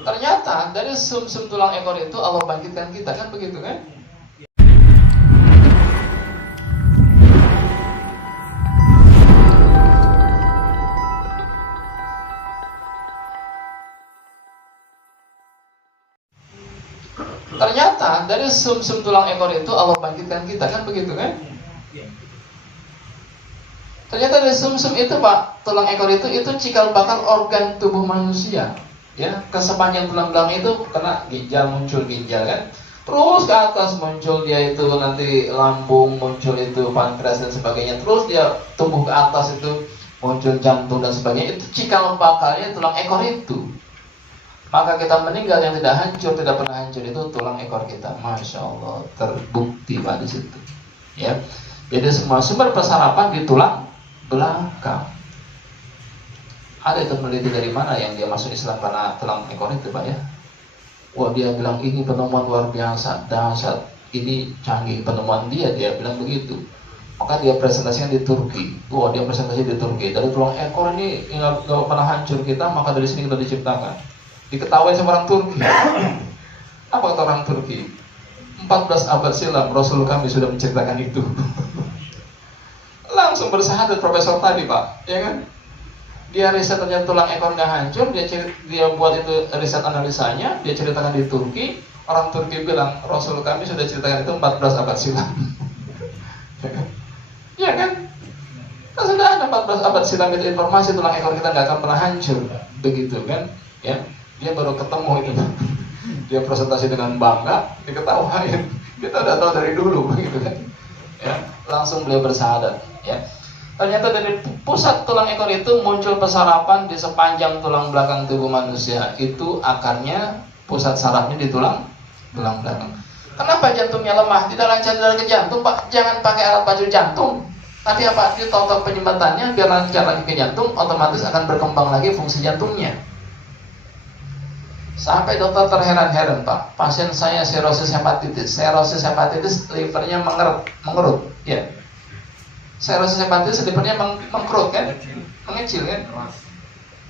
Ternyata dari sumsum tulang ekor itu Allah bangkitkan kita, kan begitu kan? Ternyata dari sumsum tulang ekor itu Allah bangkitkan kita, kan begitu kan? Ternyata dari sumsum itu Pak, tulang ekor itu cikal bakal organ tubuh manusia. Ya, ke sepanjang tulang belakang itu kena ginjal, muncul ginjal kan. Terus ke atas muncul dia itu nanti lambung, muncul itu pankreas dan sebagainya. Terus dia tumbuh ke atas itu muncul jantung dan sebagainya. Itu cikal bakalnya tulang ekor itu. Maka kita meninggal yang tidak hancur, tidak pernah hancur itu tulang ekor kita. Masya Allah, terbukti Pak di situ. Ya, jadi semua sumber persarapan di tulang belakang. Ada itu peneliti dari mana yang dia masuk Islam karena tulang ekor itu Pak ya? Wah, dia bilang ini penemuan luar biasa, dahsyat, ini canggih penemuan dia bilang begitu. Maka dia presentasikan di Turki. Wah, dia presentasi di Turki. Dari tulang ekor ini nggak pernah hancur kita, maka dari sini kita diciptakan. Diketahui sama orang Turki. Apa kata orang Turki? 14 abad silam Rasul kami sudah menceritakan itu. Langsung bersahadat profesor tadi Pak, ya kan? Dia riset ternyata tulang ekor nggak hancur, dia buat itu riset analisanya, dia ceritakan di Turki. Orang Turki bilang Rasul kami sudah ceritakan itu 14 abad silam. Ya kan? Kan sudah ada 14 abad silam itu informasi tulang ekor kita nggak akan pernah hancur, begitu kan? Ya. Dia baru ketemu itu, dia presentasi dengan bangga, diketawain. Kita udah tahu dari dulu, begitu kan? Ya, langsung beliau bersahadat. Ya, ternyata dari pusat tulang ekor itu muncul persarapan di sepanjang tulang belakang tubuh manusia. Itu akarnya, pusat sarafnya di tulang belakang. Kenapa jantungnya lemah? Tidak lancar darah ke jantung, Pak. Jangan pakai alat pacu jantung. Tapi apa? Ditotok penyembatannya biar lancar lagi ke jantung, otomatis akan berkembang lagi fungsi jantungnya. Sampai dokter terheran-heran Pak, pasien saya sirosis hepatitis, livernya mengerut, ya. Sirosis hepatitis, livernya mengkerut kan, mengecil kan,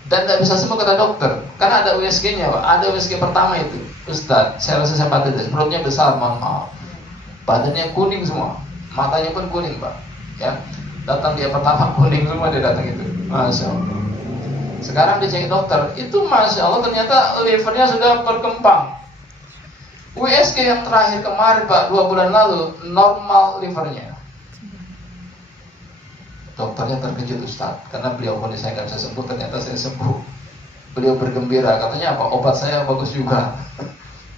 dan tidak bisa sembuh kata dokter, karena ada USG-nya Pak, ada USG pertama itu, Ustaz, sirosis hepatitis, perutnya besar, maaf, badannya kuning semua, matanya pun kuning Pak, ya. Datang dia pertama kuning semua dia datang itu, Masya Allah. Sekarang dicek dokter, itu Masya Allah ternyata livernya sudah berkembang. USG yang terakhir kemarin Pak, 2 bulan lalu, normal livernya. Dokternya terkejut Ustaz, karena beliau kondisi saya nggak bisa sembuh, ternyata saya sembuh. Beliau bergembira, katanya apa? Obat saya bagus juga.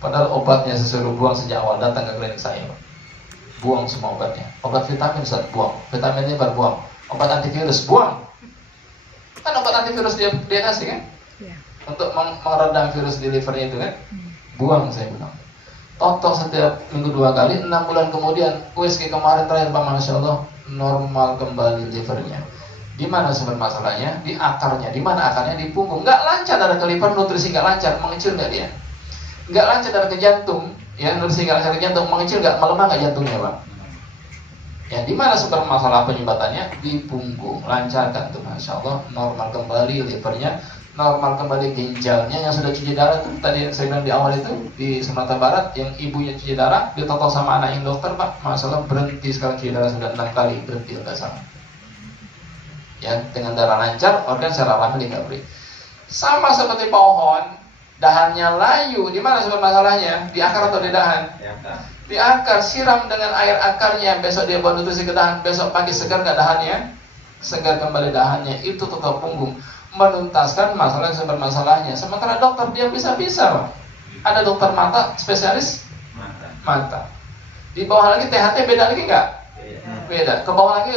Padahal obatnya saya suruh buang sejak awal datang ke klinik saya Pak. Buang semua obatnya. Obat vitamin Ustaz, buang. Vitaminnya baru buang. Obat antivirus, buang. Kan obat antivirus dia kasih kan, ya. Untuk meredam virus di livernya itu kan, buang saya bilang. Total setiap minggu 2 kali, 6 bulan kemudian USG kemarin terakhir Pak, Masya Allah normal kembali livernya. Di mana sumber masalahnya? Di akarnya. Di mana akarnya? Di punggung. Nggak lancar darah ke liver, nutrisi nggak lancar, mengecil nggak dia? Nggak lancar darah ke jantung, ya nutrisi nggak lancar ke jantung, mengecil nggak, melemah nggak jantungnya Pak? Ya, di mana sumber masalah penyumbatannya? Di punggung. Lancarkan tuh Masya Allah, normal kembali livernya, normal kembali ginjalnya yang sudah cuci darah tuh. Tadi saya bilang di awal itu di Sumatera Barat yang ibunya cuci darah, ditotok sama anak yang dokter Pak, Masya Allah berhenti sekarang cuci darah sudah 6 kali, berhenti udah sama. Ya, dengan darah lancar, organ secara alami nggak beri. Sama seperti pohon, dahannya layu, di mana sumber masalahnya? Di akar atau di dahan? Di akar, siram dengan air akarnya, besok dia buat nutrisi ke dahan, besok pagi segar nggak dahannya? Segar kembali dahannya, itu total punggung, menuntaskan masalah sumber masalahnya. Sementara dokter dia bisa-bisa Pak. Ada dokter mata, spesialis mata. Di bawah lagi THT beda lagi nggak? Beda. Ke bawah lagi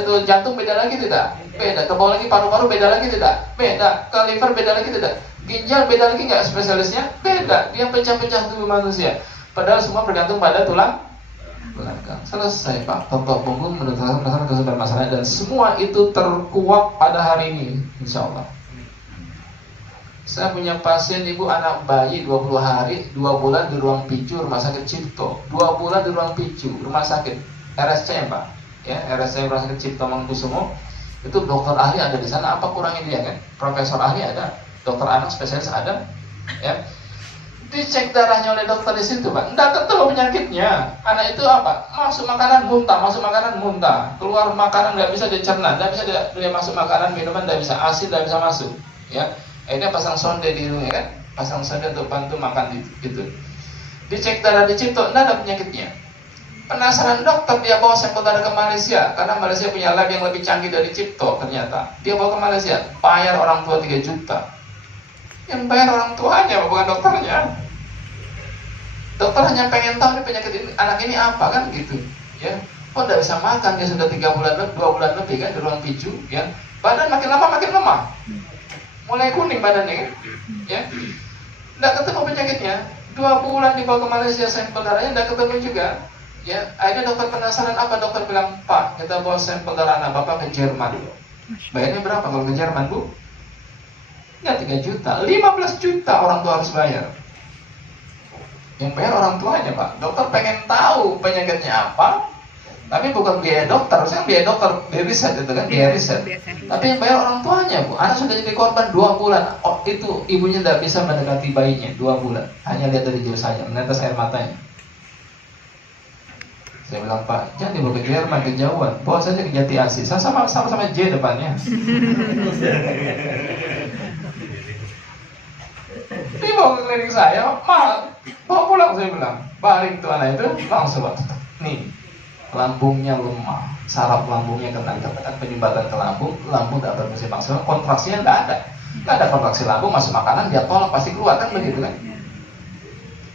itu jantung beda lagi tidak? Beda. Ke bawah lagi paru-paru beda lagi tidak? Beda. Ke liver beda lagi tidak? Ginjal beda lagi nggak spesialisnya? Beda. Dia pecah-pecah tubuh manusia. Padahal semua bergantung pada tulang belakang. Selesai Pak. Totok punggung menuntaskan masalah kesulitan masalahnya, dan semua itu terkuak pada hari ini, insya Allah. Saya punya pasien ibu anak bayi 20 hari, 2 bulan di ruang PICU rumah sakit Cipto. 2 bulan di ruang PICU rumah sakit RSCM Pak. Ya, RSCM rumah sakit Cipto Mangunkusumo. Itu dokter ahli ada di sana. Apa kurangnya dia kan? Profesor ahli ada, dokter anak spesialis ada. ya. Dicek darahnya oleh dokter di situ, Pak. Tidak ketemu penyakitnya. Anak itu apa? Masuk makanan muntah, keluar makanan nggak bisa dicerna, nggak bisa dia masuk makanan, minuman nggak bisa, asin nggak bisa masuk. Ya, akhirnya pasang sonde di hidungnya kan, pasang sonde untuk bantu makan gitu. Dicek darah di Cipto, tidak ada penyakitnya. Penasaran dokter, dia bawa sampel darah ke Malaysia, karena Malaysia punya lab yang lebih canggih dari Cipto ternyata. Dia bawa ke Malaysia, bayar orang tua 3 juta. Yang bayar orang tuanya, bukan dokternya. Dokter hanya pengen tahu nih penyakit ini, anak ini apa kan gitu, ya. Kok tidak bisa makan, dia sudah 2 bulan lebih kan di ruang picu, ya. Badan makin lama makin lemah, mulai kuning badannya kan, ya. Tidak ketemu penyakitnya, 2 bulan dibawa ke Malaysia sampel darahnya tidak ketemu juga, ya. Akhirnya dokter penasaran, apa dokter bilang, Pak, kita bawa sampel darah anak bapak ke Jerman. Bayarnya berapa kalau ke Jerman, Bu? Ya 3 juta, 15 juta orang tua harus bayar. Yang bayar orang tuanya, Pak. Dokter pengen tahu penyakitnya apa, tapi bukan biaya dokter. Saya biaya dokter, biaya riset itu kan, biaya riset. Tapi yang bayar orang tuanya, Bu. Anak sudah jadi korban 2 bulan. Oh, itu ibunya tidak bisa mendekati bayinya 2 bulan. Hanya lihat dari jauh saja, menetes air matanya. Saya bilang, Pak, jangan dibawa ke Jerman, kejauhan. Bawa saja ke Jati Asih. Saya sama-sama J depannya. Dibawa ke klinik saya, mahal. Bawa pulang, saya bilang. Balik tuh anak itu, langsung Pak. Nih, lambungnya lemah, saraf lambungnya kena tekan penyumbatan ke lambung tidak berfungsi maksimal, kontraksinya tidak ada. Tidak ada kontraksi lambung, masuk makanan, dia tolak pasti keluar kan begitu kan.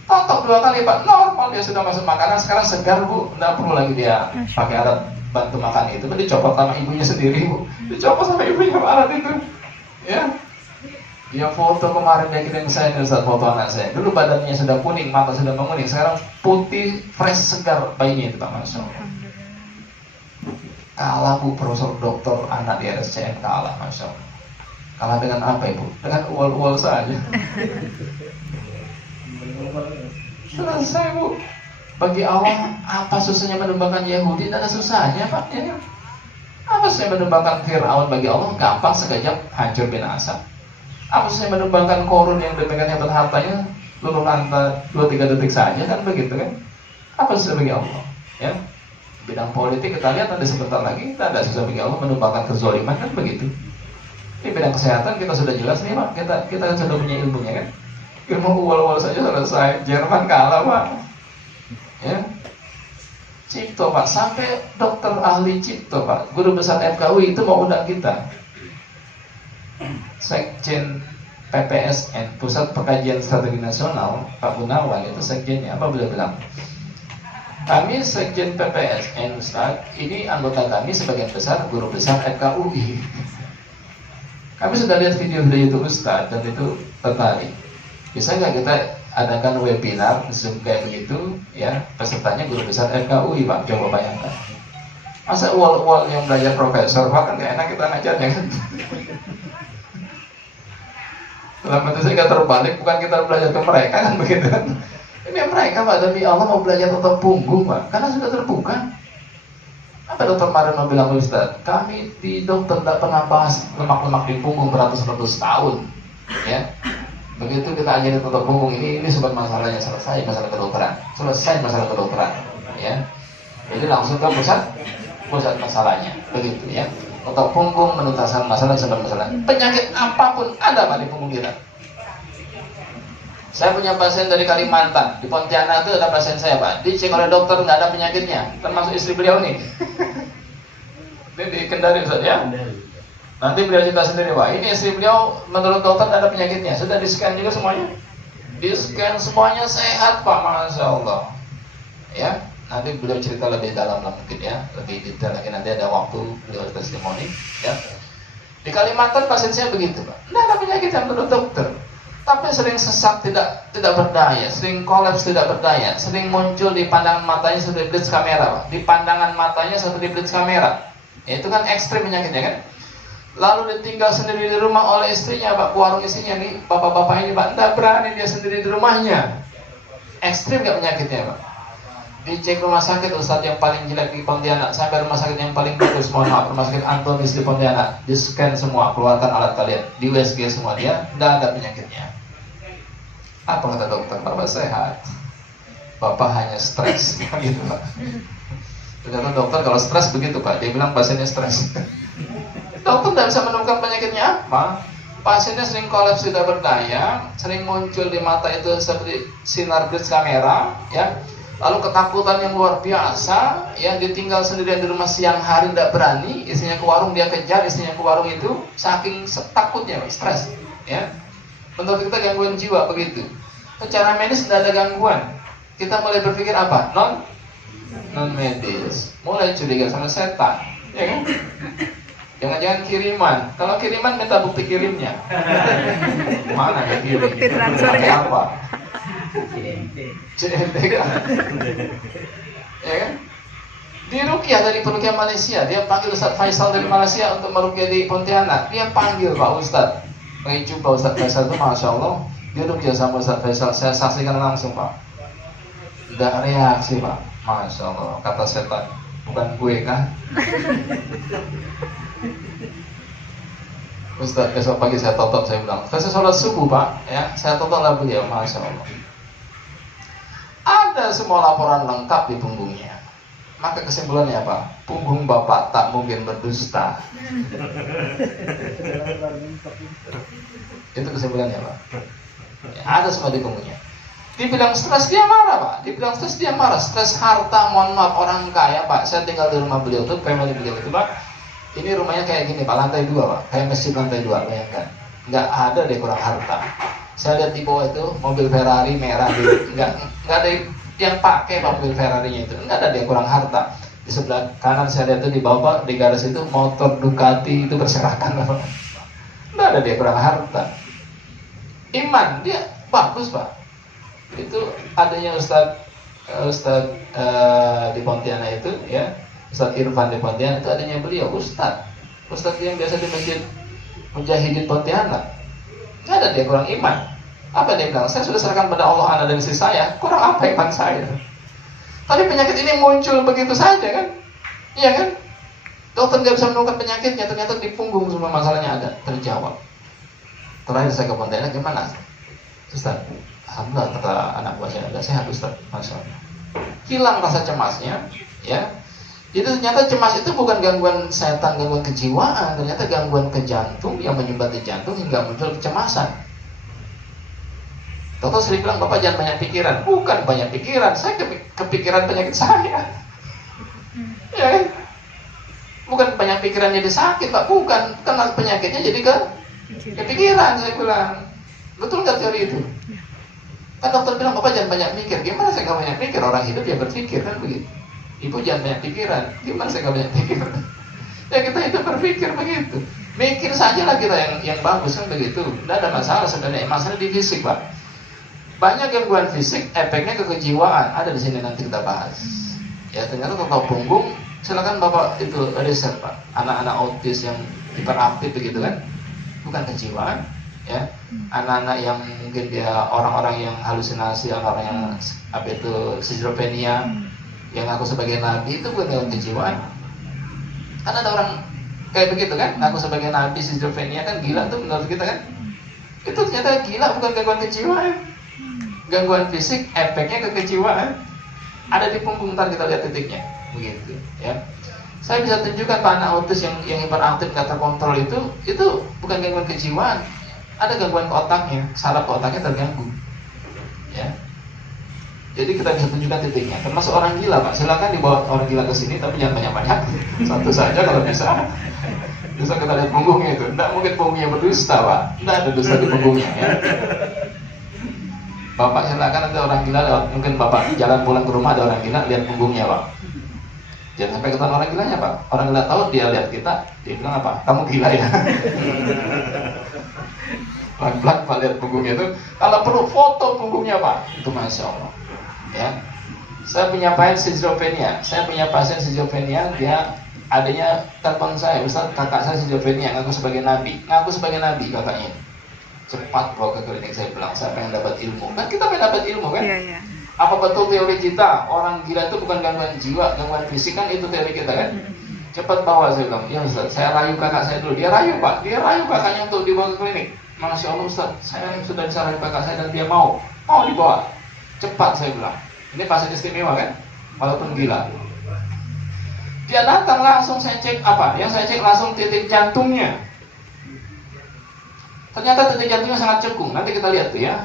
Tontok 2 kali, Pak, normal dia sudah masuk makanan, sekarang segar, Bu. Tidak perlu lagi dia pakai alat bantu makan itu. Dicopot sama ibunya sendiri, Bu. Dicopot sama ibunya alat itu. Ya. Dia foto kemarin dia kirim ke saya, Ustaz, foto anak saya. Dulu badannya sudah kuning, mata sudah menguning, sekarang putih, fresh, segar bayinya itu, Pak, Masya Allah. Kalah, Bu, profesor dokter anak di RSCM, kalah, Masya Allah. Kalah dengan apa, Ibu? Dengan ual-ual saja. Selesai, Bu. Bagi Allah, apa susahnya mendambakan Yahudi? Tidak ada susahnya, Pak. Ya. Apa susahnya mendambakan Fir'aun? Bagi Allah gampang, sekejap hancur binasa. Apa susahnya mendambakan Korun yang demikian hebat hartanya, luluh lantai 2-3 detik saja kan begitu kan? Apa susah bagi Allah? Ya. Bidang politik kita lihat nanti sebentar lagi, tidak ada susah bagi Allah mendambakan kezaliman kan begitu. Di bidang kesehatan kita sudah jelas nih, Pak. Kita sudah punya ilmunya kan? Ilmu ual-ual saja selesai. Jerman kalah, Pak. Ya. Cipto, Pak, sampai dokter ahli Cipto, Pak, guru besar FKUI itu mau undang kita. Sekjen PPSN, Pusat Pengkajian Strategi Nasional, Pak Gunawan itu sekjennya, apa beliau bilang? Kami sekjen PPSN, Ustaz, ini anggota kami sebagian besar guru besar FKUI. Kami sudah lihat video-video YouTube Ustaz dan itu tertarik. Bisa nggak kita adakan webinar Zoom kayak begitu, ya, pesertanya guru besar FKUI, Pak, coba bayangkan. Masa ual-ual yang belajar profesor, Pak, kan nggak enak kita ngajarnya kan? Dalam bentuk saya nggak terbalik, bukan kita belajar ke mereka kan begitu kan? Ini mereka, Pak, demi Allah mau belajar tentang punggung, Pak, karena sudah terbuka. Apa dokter Marino bilang, Ustaz? Kami di dokter tidak pernah bahas lemak-lemak di punggung beratus-ratus tahun, ya. Begitu kita ajari tentang punggung ini sebab masalahnya selesai, masalah kedokteran, ya. Jadi langsung ke pusat masalahnya, begitu ya. Untuk punggung menuntaskan masalah sebab masalah. Penyakit apapun ada, Pak, di punggung kita. Saya punya pasien dari Kalimantan, di Pontianak itu ada pasien saya, Pak. Dicek oleh dokter nggak ada penyakitnya, termasuk istri beliau nih. Ini di Kendari, Ustaz, ya. Nanti beliau cerita sendiri, Pak. Ini istri beliau menurut dokter nggak ada penyakitnya. Sudah di scan juga semuanya. Di scan semuanya sehat, Pak, Masya Allah. Ya. Nanti beliau cerita lebih dalam lah mungkin ya, lebih detail lagi, nanti ada waktu beliau testimoni ya. Di Kalimantan pasien saya begitu, Pak. Tidak ada penyakit yang menurut dokter, tapi sering sesak tidak berdaya, sering kolaps tidak berdaya, sering muncul di pandangan matanya seperti blitz kamera, Pak. Di pandangan matanya seperti blitz kamera. Ya, itu kan ekstrim penyakitnya kan. Lalu ditinggal sendiri di rumah oleh istrinya, Pak, warung istrinya nih, bapak-bapak ini, Pak, tidak berani dia sendiri di rumahnya. Ekstrim nggak penyakitnya, Pak. Dicek rumah sakit, Ustadz, yang paling jelek di Pontianak sampai rumah sakit yang paling bagus, mohon maaf, rumah sakit Antonis di Pontianak, di scan semua, keluarkan alat kalian, di USG semua, dia tidak ada penyakitnya. Apa kata dokter? Bapak sehat. Bapak hanya stres. Gitu Pak. Ternyata dokter kalau stres begitu Pak. Dia bilang pasiennya stres. Dokter tidak bisa menemukan penyakitnya apa. Pasiennya sering kolaps tidak berdaya, sering muncul di mata itu seperti sinar blitz kamera, ya. Lalu ketakutan yang luar biasa, ya, ditinggal sendirian di rumah siang hari tidak berani, istrinya ke warung dia kejar, istrinya ke warung itu saking takutnya, stres, ya. Menurut kita gangguan jiwa begitu. Secara medis tidak ada gangguan. Kita mulai berpikir apa? Non medis. Mulai curiga sama setan, ya kan? Jangan-jangan kiriman. Kalau kiriman minta bukti kirimnya. Mana ya kirim? Bukti transfer ya. Apa? CNT kan? Ya kan? Di Ruqyah dari peruqyah Malaysia, dia panggil Ustaz Faisal dari Malaysia untuk meruqyah di Pontianak. Dia panggil Pak Ustaz. Pakai jubah Ustaz Faisal itu, Masya Allah. Dia ruqyah sama Ustaz Faisal. Saya saksikan langsung Pak. Tidak reaksi Pak. Masya Allah. Kata setan, bukan gue kan? Ustaz, besok pagi saya totot, saya bilang, saya sholat subuh Pak, ya, saya totot lah beliau, Masya Allah. Ada semua laporan lengkap di punggungnya. Maka kesimpulannya apa? Punggung Bapak tak mungkin berdusta. Itu kesimpulannya Pak. Ya, ada semua di punggungnya. Dibilang stres dia marah Pak, dibilang stres dia marah. Stres harta, mohon maaf, orang kaya Pak. Saya tinggal di rumah beliau tuh, family beliau itu Pak. Ini rumahnya kayak gini Pak, lantai 2 Pak, kayak masjid lantai 2, bayangkan. Nggak ada deh kurang harta. Saya lihat di bawah itu mobil Ferrari merah, nggak ada yang pakai Pak mobil Ferrarinya itu, nggak ada deh kurang harta. Di sebelah kanan saya lihat itu di bawah di garis itu motor Ducati itu berserakan Pak. Nggak ada deh kurang harta. Iman dia bagus Pak. Itu adanya Ustadz di Pontianak itu, ya. Ustadz Irfan di Pontianak itu adanya beliau Ustadz yang biasa di masjid Mujahidin Pontianak. Nggak ada dia kurang iman. Apa dia bilang? Saya sudah serahkan pada Allah, Anda dan istri saya. Kurang apa iman saya? Tapi penyakit ini muncul begitu saja kan? Iya kan? Dokter nggak bisa menemukan penyakitnya. Ternyata di punggung semua masalahnya ada terjawab. Terakhir saya ke Pontianak, gimana? Ustadz, alhamdulillah kata anak buah saya udah sehat Ustadz, Masya Allah. Hilang rasa cemasnya, ya. Jadi ternyata cemas itu bukan gangguan setan, gangguan kejiwaan, ternyata gangguan ke jantung yang menyumbat di jantung hingga muncul kecemasan. Dokter sering bilang, Bapak jangan banyak pikiran. Bukan banyak pikiran, saya kepikiran penyakit saya. Ya kan? Bukan banyak pikiran jadi sakit Pak, bukan. Karena penyakitnya jadi kepikiran, saya bilang. Betul nggak teori itu? Kan dokter bilang, Bapak jangan banyak mikir. Gimana saya nggak banyak mikir? Orang hidup ya berpikir, kan begitu. Ibu jangan banyak pikiran. Gimana saya nggak banyak pikir? Ya kita itu berpikir begitu. Mikir saja lah kita yang bagus kan begitu. Tidak ada masalah sebenarnya. Masalah di fisik Pak. Banyak gangguan fisik, efeknya ke kejiwaan. Ada di sini nanti kita bahas. Ya ternyata total punggung. Silakan Bapak itu riset Pak. Anak-anak autis yang hiperaktif begitu kan, bukan kejiwaan. Ya, anak-anak yang mungkin dia orang-orang yang halusinasi, orang yang apa itu schizophrenia. Yang aku sebagai nabi itu bukan gangguan kejiwaan. Kan ada orang kayak begitu kan, aku sebagai nabi schizophrenia kan gila tuh menurut kita kan. Itu ternyata gila, bukan gangguan kejiwaan. Gangguan fisik, efeknya ke kejiwaan. Ada di punggung, ntar kita lihat titiknya, begitu ya. Saya bisa tunjukkan Pak anak autis yang hiperaktif nggak terkontrol itu bukan gangguan kejiwaan. Ada gangguan ke otaknya, saraf ke otaknya terganggu. Ya. Jadi kita bisa tunjukkan titiknya. Termasuk orang gila Pak, silakan dibawa orang gila ke sini, tapi jangan banyak-banyak. Satu saja kalau bisa. Bisa kita lihat punggungnya itu. Tidak mungkin punggungnya berdusta Pak. Tidak ada dusta di punggungnya. Ya. Bapak silakan nanti orang gila lewat, mungkin Bapak jalan pulang ke rumah ada orang gila, lihat punggungnya Pak. Jangan sampai ketemu orang gilanya Pak. Orang gila tahu dia lihat kita, dia bilang apa? Kamu gila ya. Pelan-pelan Pak lihat punggungnya itu. Kalau perlu foto punggungnya Pak, itu Masya Allah. Ya, saya punya pasien schizophrenia. Dia adanya telepon saya, Ustaz kakak saya schizophrenia, ngaku sebagai nabi kakaknya. Cepat bawa ke klinik, saya bilang saya pengen dapat ilmu. Kan kita pengen dapat ilmu kan? Iya. Apa betul teori kita orang gila itu bukan gangguan jiwa, gangguan fisik kan itu teori kita kan? Cepat bawa, saya bilang. Ya Ustaz, saya rayu kakak saya dulu. Dia rayu Pak, dia rayu kakaknya untuk dibawa ke klinik. Masya Allah Ustaz, saya sudah disarankan kakak saya dan dia mau dibawa. Cepat saya bilang. Ini pasien istimewa kan? Walaupun gila. Dia datang langsung saya cek apa? Yang saya cek langsung titik jantungnya. Ternyata titik jantungnya sangat cekung. Nanti kita lihat tuh ya.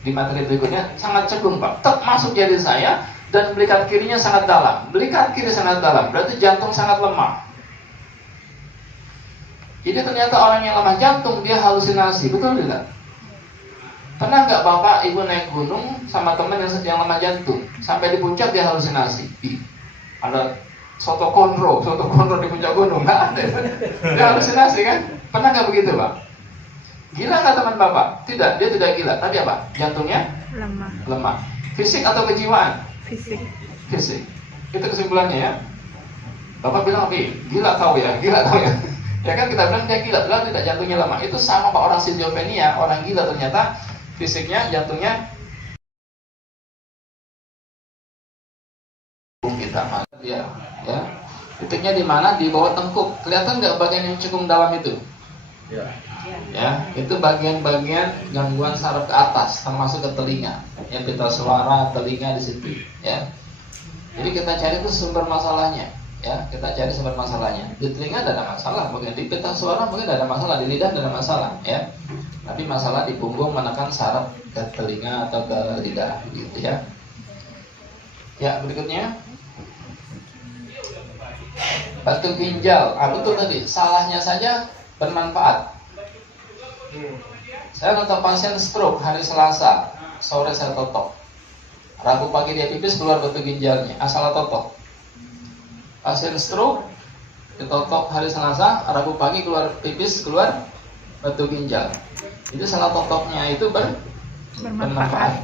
Di materi berikutnya sangat cekung Pak. Tek masuk jari saya dan belikat kirinya sangat dalam. Belikat kiri sangat dalam, berarti jantung sangat lemah. Jadi ternyata orang yang lemah jantung dia halusinasi, betul tidak? Pernah nggak Bapak Ibu naik gunung sama teman yang lemah jantung, sampai di puncak dia halusinasi? Ada soto konro di puncak gunung, nggak ada. Dia halusinasi kan? Pernah nggak begitu Pak? Gila nggak teman Bapak? Tidak, dia tidak gila. Tapi apa? Jantungnya lemah. Fisik atau kejiwaan? Fisik. Itu kesimpulannya ya. Bapak bilang, gila kau ya. Ya kan kita bilang dia gila, padahal tidak, jantungnya lemah. Itu sama Pak, orang skizofrenia, orang gila ternyata fisiknya, jantungnya kita ya. Titiknya di mana? Di bawah tengkuk. Kelihatan nggak bagian yang cekung dalam itu? Ya, itu bagian-bagian gangguan saraf ke atas, termasuk ke telinga. Ya, pita suara, telinga di situ. Ya, jadi kita cari itu sumber masalahnya. Ya, kita cari sumber masalahnya. Di telinga tidak ada masalah, mungkin di pita suara mungkin tidak ada masalah, di lidah tidak ada masalah. Ya, tapi masalah di punggung menekan saraf ke telinga atau ke lidah, gitu ya. Ya, berikutnya batu ginjal. Betul tadi, salahnya saja bermanfaat. Saya nonton pasien stroke hari Selasa sore, saya totok. Rabu pagi dia pipis keluar batu ginjalnya, asal totok. Pasien stroke ditotok hari Selasa, Rabu pagi keluar pipis keluar batu ginjal. Itu salah totoknya itu bermanfaat.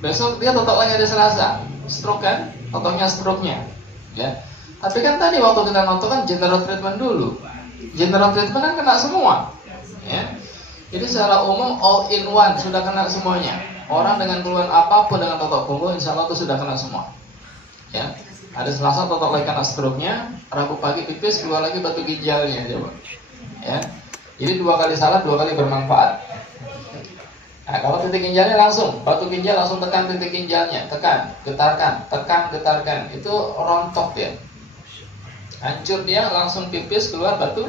Besok dia totok lagi hari Selasa, stroke kan? Totoknya stroke-nya. Ya. Tapi kan tadi waktu kita nonton kan general treatment dulu. General treatment kan kena semua. Ya. Jadi secara umum all in one, sudah kena semuanya. Orang dengan keluhan apapun dengan totok punggung, insya Allah itu sudah kena semua. Ya. Ada Selasa totok lagi kena stroke-nya, Rabu pagi pipis keluar lagi batu ginjalnya, coba. Ya. Jadi 2 kali salah, 2 kali bermanfaat. Nah, kalau titik ginjalnya langsung, batu ginjal langsung tekan titik ginjalnya, tekan, getarkan, itu rontok dia. Hancur dia, langsung pipis keluar batu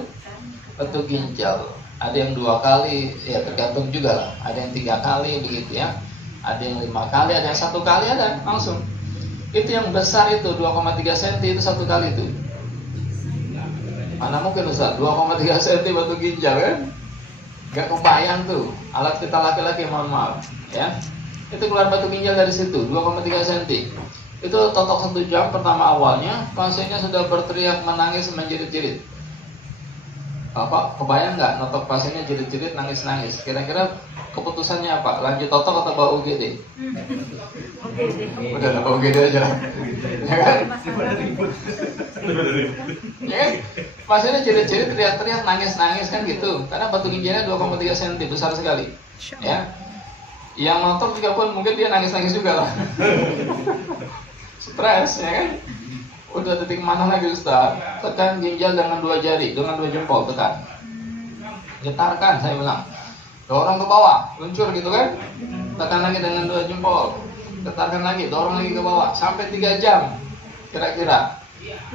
ginjal. Ada yang 2 kali, ya tergantung juga lah. Ada yang 3 kali begitu ya. Ada yang 5 kali, ada yang 1 kali, ada langsung. Itu yang besar itu 2,3 cm itu 1 kali itu. Mana mungkin Ustaz 2,3 cm batu ginjal kan? Gak kebayang tuh. Alat kita laki-laki, mohon maaf ya. Itu keluar batu ginjal dari situ 2,3 cm. Itu totok 1 jam pertama awalnya, pasiennya sudah berteriak menangis menjerit-jerit. Bapak kebayang nggak notok pasiennya jerit-jerit nangis-nangis? Kira-kira keputusannya apa? Lanjut totok atau bawa UGD? Udah bawa UGD aja. Ya kan? Ya kan? Pasiennya jerit-jerit, teriak-teriak, nangis-nangis kan gitu. Karena batu ginjalnya 2,3 cm, besar sekali. Ya. Yang notok juga pun mungkin dia nangis-nangis juga lah. Stres, ya kan? Udah titik mana lagi Ustaz? Tekan ginjal dengan 2 jari, dengan 2 jempol, tekan. Getarkan, saya bilang. Dorong ke bawah, luncur gitu kan? Tekan lagi dengan 2 jempol. Getarkan lagi, dorong lagi ke bawah. Sampai 3 jam, kira-kira.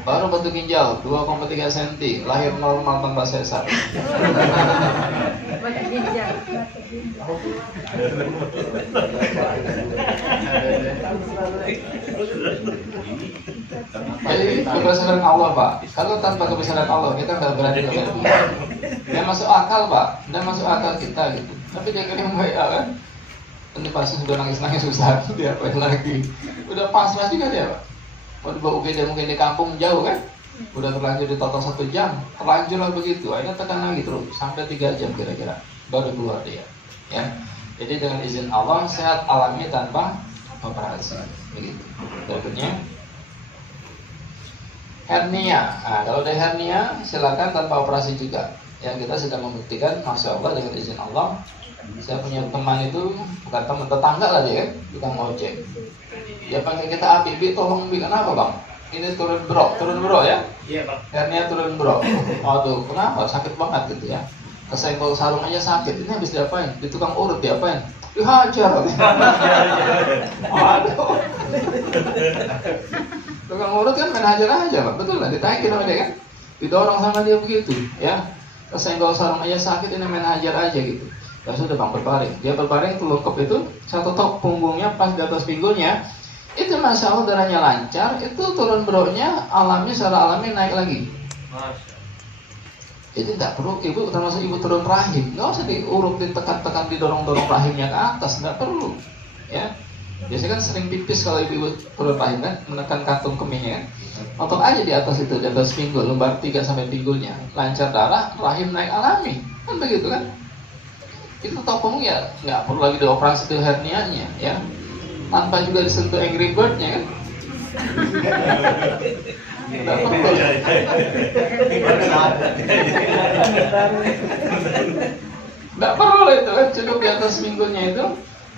Baru batu ginjal 2,3 cm, lahir normal tanpa sesar. Batu ginjal. Jadi kebesaran Allah Pak. Kalau tanpa kebesaran Allah kita nggak berani lebih. Dia masuk akal Pak, dia masuk akal kita gitu. Tapi dia kirim WA kan. Nanti pasti sudah nangis-nangis Ustaz. Dia apa lagi? Udah pas-pas juga dia Pak. Mau dibawa UGD mungkin di kampung jauh kan? Udah terlanjur ditotok 1 jam, terlanjur lah begitu. Akhirnya tekan lagi terus sampai 3 jam kira-kira baru keluar dia. Ya. Jadi dengan izin Allah sehat alami tanpa operasi. Begitu. Berikutnya hernia. Nah, kalau ada hernia silakan tanpa operasi juga. Yang kita sudah membuktikan, masya Allah dengan izin Allah. Saya punya teman itu bukan teman tetangga lah dia kan, tukang ojek. Dia panggil kita Bibi, tolong bikin apa bang? Ini turun bro ya? Iya bang. Hernia turun bro. Aduh, kenapa? Sakit banget gitu ya. kesenggol sarung aja sakit. Ini habis diapain? Di tukang urut diapain? Dihajar. Waduh. Tukang urut kan main hajar aja, Pak. Betul lah, ditaikin sama dia kan? Didorong sama dia begitu, ya. Kesenggol sarung aja sakit, ini main hajar aja gitu. Ya sudah Bang, berbaring. Dia berbaring, telungkup itu, satu tok punggungnya pas di atas pinggulnya. Itu Masya Allah darahnya lancar, itu turun broknya, alami secara alami naik lagi. Itu tidak perlu, ibu termasuk ibu turun rahim, nggak usah diurut, ditekan-tekan, didorong-dorong rahimnya ke atas, nggak perlu, ya. Biasanya kan sering pipis kalau ibu turun rahim kan, menekan kantung kemihnya kan. Otot aja di atas itu, di atas pinggul, lembar 3 sampai pinggulnya, lancar darah, rahim naik alami, kan begitu kan? Itu topong ya, nggak perlu lagi dioperasi tuh hernianya, ya. Tanpa juga disentuh Angry Bird-nya kan. Nggak perlu. Nggak perlu itu kan, cukup di atas pinggulnya itu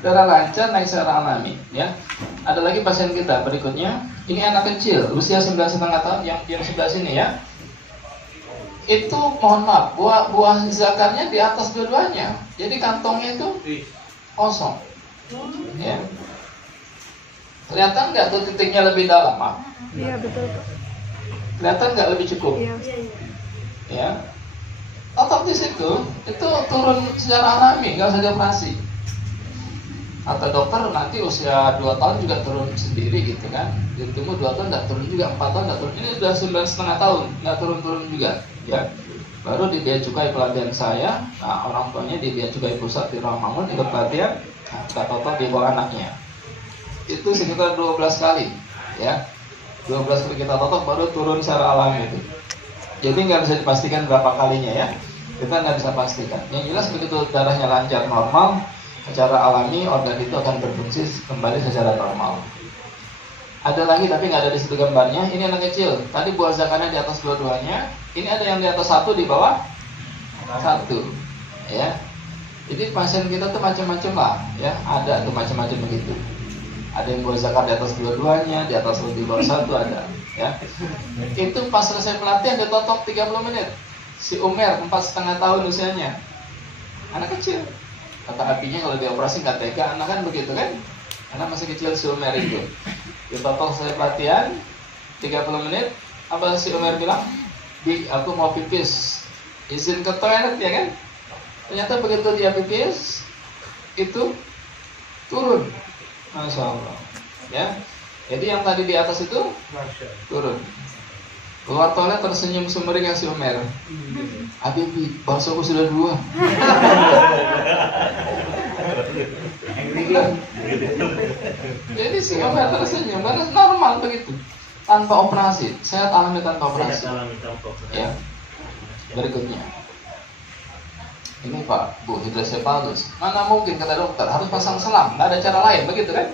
darah lancar naik secara alami, ya. Ada lagi pasien kita berikutnya, ini anak kecil usia 9,5 tahun yang sebelah sini ya. Itu mohon maaf, buah zakarnya di atas dua-duanya, jadi kantongnya itu kosong, ya. Kelihatan nggak tuh titiknya lebih dalam, Pak? Iya betul. Kelihatan nggak lebih cukup? Iya. Ya. Otomatis itu turun secara alami, nggak usah dioperasi. Atau dokter nanti usia 2 tahun juga turun sendiri gitu kan. Ditunggu 2 tahun nggak turun juga, 4 tahun nggak turun. Ini sudah 9,5 tahun nggak turun-turun juga, ya. Baru di Bea Cukai pelatihan saya, nah, orang tuanya di Bea Cukai Pusat di Rawamangun ikut pelatihan, nah, kita total di bawah anaknya. Itu sekitar 12 kali, ya. 12 kali kita totok baru turun secara alami itu. Jadi nggak bisa dipastikan berapa kalinya ya. Kita nggak bisa pastikan. Yang jelas begitu darahnya lancar normal, secara alami organ itu akan berfungsi kembali secara normal. Ada lagi tapi nggak ada di situ gambarnya. Ini anak kecil. Tadi buah zakarnya di atas dua-duanya. Ini ada yang di atas 1, di bawah 1, ya. Jadi pasien kita tuh macam-macam lah, ya. Ada tuh macam-macam begitu. Ada yang buah zakar di atas dua-duanya, di atas di bawah 1 ada, ya. Itu pas selesai pelatihan ditotok 30 menit. Si Umer 4,5 tahun usianya, anak kecil. Kata apinya kalau dioperasi nggak tega, anak kan begitu kan? Anak masih kecil si Umer itu. Ditotok selesai pelatihan 30 menit. Apa si Umer bilang? Bi, aku mau pipis. Izin ke toilet ya kan? Ternyata begitu dia pipis, itu turun. Masya Allah, ya. Jadi yang tadi di atas itu turun. Keluar toilet tersenyum sumringah si Omer. Habibi, baksoku sudah 2. Jadi si Omer tersenyum, karena normal begitu, tanpa operasi, sehat alami tanpa operasi. Ya. Berikutnya. Ini Pak, Bu, hidrosefalus. Mana mungkin kata dokter, harus pasang selang, nggak ada cara lain, begitu kan?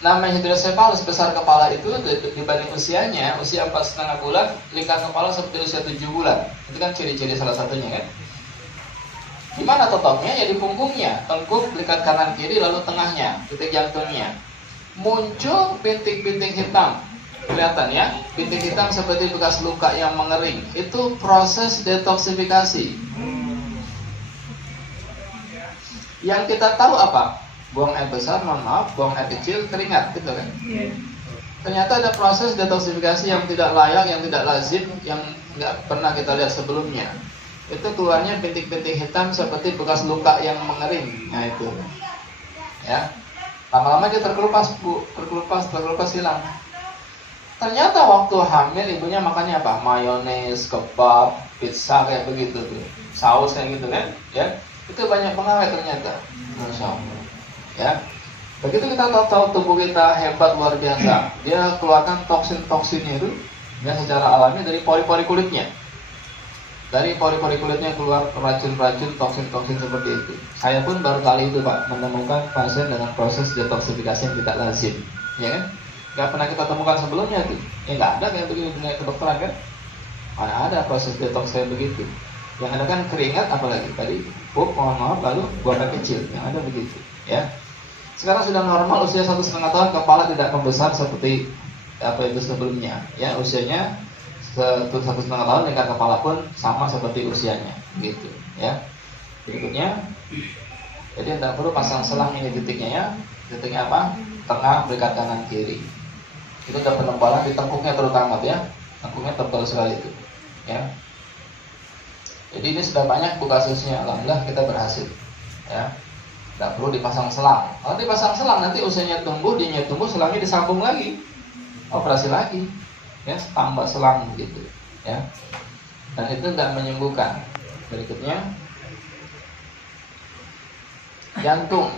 Namanya hidrosefalus, besar kepala itu dibanding usianya, usia 4,5 bulan, lingkar kepala seperti usia 7 bulan. Itu kan ciri-ciri salah satunya kan? Gimana totoknya? Ya di punggungnya, tengkuk, lingkar kanan kiri, lalu tengahnya, titik jantungnya. Muncul bintik-bintik hitam. Kelihatan ya, bintik hitam seperti bekas luka yang mengering. Itu proses detoksifikasi. Yang kita tahu apa? Buang air besar, mohon maaf, buang air kecil, keringat, gitu kan? Ternyata ada proses detoksifikasi yang tidak layak, yang tidak lazim, yang nggak pernah kita lihat sebelumnya. Itu keluarnya bintik-bintik hitam seperti bekas luka yang mengering. Nah itu, ya. Lama-lama dia terkelupas, Bu, terkelupas hilang. Ternyata waktu hamil ibunya makannya apa? Mayones, kebab, pizza kayak begitu tuh, saus kayak gitu kan? Ya. Itu banyak pengawet ternyata. Masya Allah. Ya. Begitu kita tahu tubuh kita hebat luar biasa, dia keluarkan toksin-toksinnya itu ya secara alami dari pori-pori kulitnya. Dari pori-pori kulitnya keluar racun-racun, toksin-toksin seperti itu. Saya pun baru kali itu Pak menemukan pasien dengan proses detoksifikasi yang tidak lazim, ya kan? Gak pernah kita temukan sebelumnya tuh. Ya nggak ada kayak begini dunia kedokteran kan? Mana ada proses detoks kayak begitu? Yang ada kan keringat, apalagi tadi pup, mohon maaf, lalu buang air kecil, yang ada begitu, ya. Sekarang sudah normal, usia 1,5 tahun, kepala tidak membesar seperti apa itu sebelumnya, ya. Usianya 1,5 tahun, lingkar kepala pun sama seperti usianya. gitu ya. Berikutnya, jadi tidak perlu pasang selang ini titiknya ya. Titiknya apa? Tengah berikat kanan kiri. Itu udah penebalan di tengkuknya terutama ya. Tengkuknya tebal sekali itu ya. Jadi ini sudah banyak kasusnya, alhamdulillah kita berhasil ya. Tidak perlu dipasang selang. Kalau dipasang selang nanti usianya tumbuh, dianya tumbuh, selangnya disambung lagi, operasi lagi ya, tambah selang gitu ya. Dan itu tidak menyembuhkan. Berikutnya, jantung.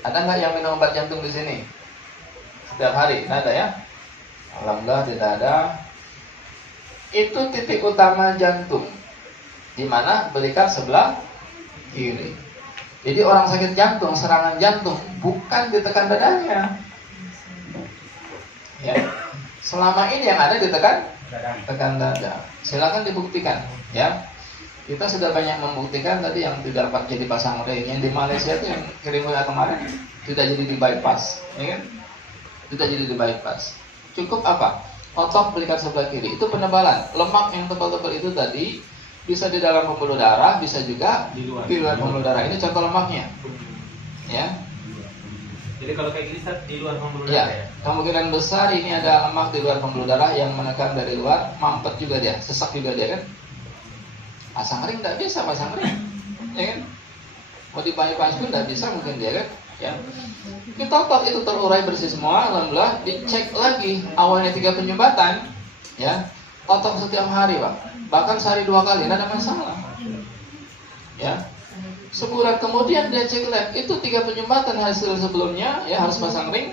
Ada nggak yang minum obat jantung di sini setiap hari? Tidak ada ya? Alhamdulillah tidak ada. Itu titik utama jantung, di mana belikat sebelah kiri. Jadi orang sakit jantung, serangan jantung bukan ditekan dadanya. Ya. Selama ini yang ada ditekan dada. Silakan dibuktikan ya. Kita sudah banyak membuktikan tadi yang tidak dapat jadi pasang ring. Yang di Malaysia itu yang kirim kemarin tidak jadi di bypass, ya kan? Tidak jadi di bypass. Cukup apa? Otot belikat sebelah kiri. Itu penebalan. Lemak yang tebal-tebal itu tadi bisa di dalam pembuluh darah, bisa juga di luar pembuluh darah. Ini contoh lemaknya. Ya. Jadi kalau kayak gini di luar pembuluh darah ya? Kemungkinan besar ini ada lemak di luar pembuluh darah yang menekan dari luar, mampet juga dia, sesak juga dia kan? Pasang ring tidak bisa, pasang ring, ya kan? Mau di bypass pun tidak bisa mungkin dia kan? Ya. Kita otot itu terurai bersih semua, alhamdulillah. Dicek lagi awalnya 3 penyumbatan, ya. Otot setiap hari pak, bahkan sehari 2 kali, tidak ada masalah. Ya. Sebulan kemudian dia cek lab, itu 3 penyumbatan hasil sebelumnya, ya harus pasang ring.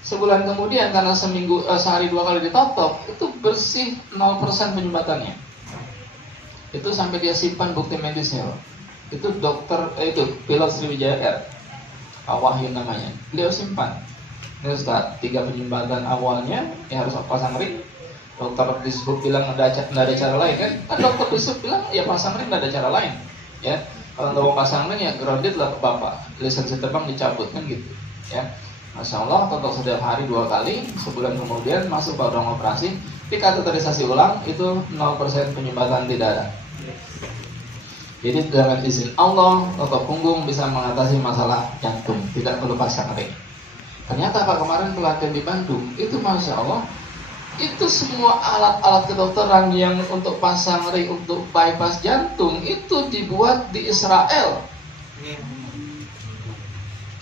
Sebulan kemudian karena sehari 2 kali ditotok, itu bersih 0% penyumbatannya. Itu sampai dia simpan bukti medisnya loh. Itu dokter, itu pilot Sriwijaya Air, Pak Wahyu namanya. Beliau simpan. Ini Ustaz, 3 penyumbatan awalnya ya harus pasang ring. Dokter disebut bilang nggak ada cara lain kan? Kan dokter disebut bilang ya pasang ring nggak ada cara lain. Ya, kalau nggak mau pasang ring ya grounded lah ke bapak. Lisensi terbang dicabut kan gitu. Ya, Masya Allah, total setiap hari 2 kali. Sebulan kemudian masuk ke ruang operasi, dikateterisasi ulang, itu 0% penyumbatan tidak ada. Jadi dengan izin Allah, otot punggung bisa mengatasi masalah jantung, tidak perlu pasang ring. Ternyata Pak kemarin pelatihan di Bandung, itu Masya Allah, itu semua alat-alat kedokteran yang untuk pasang ring, untuk bypass jantung, itu dibuat di Israel.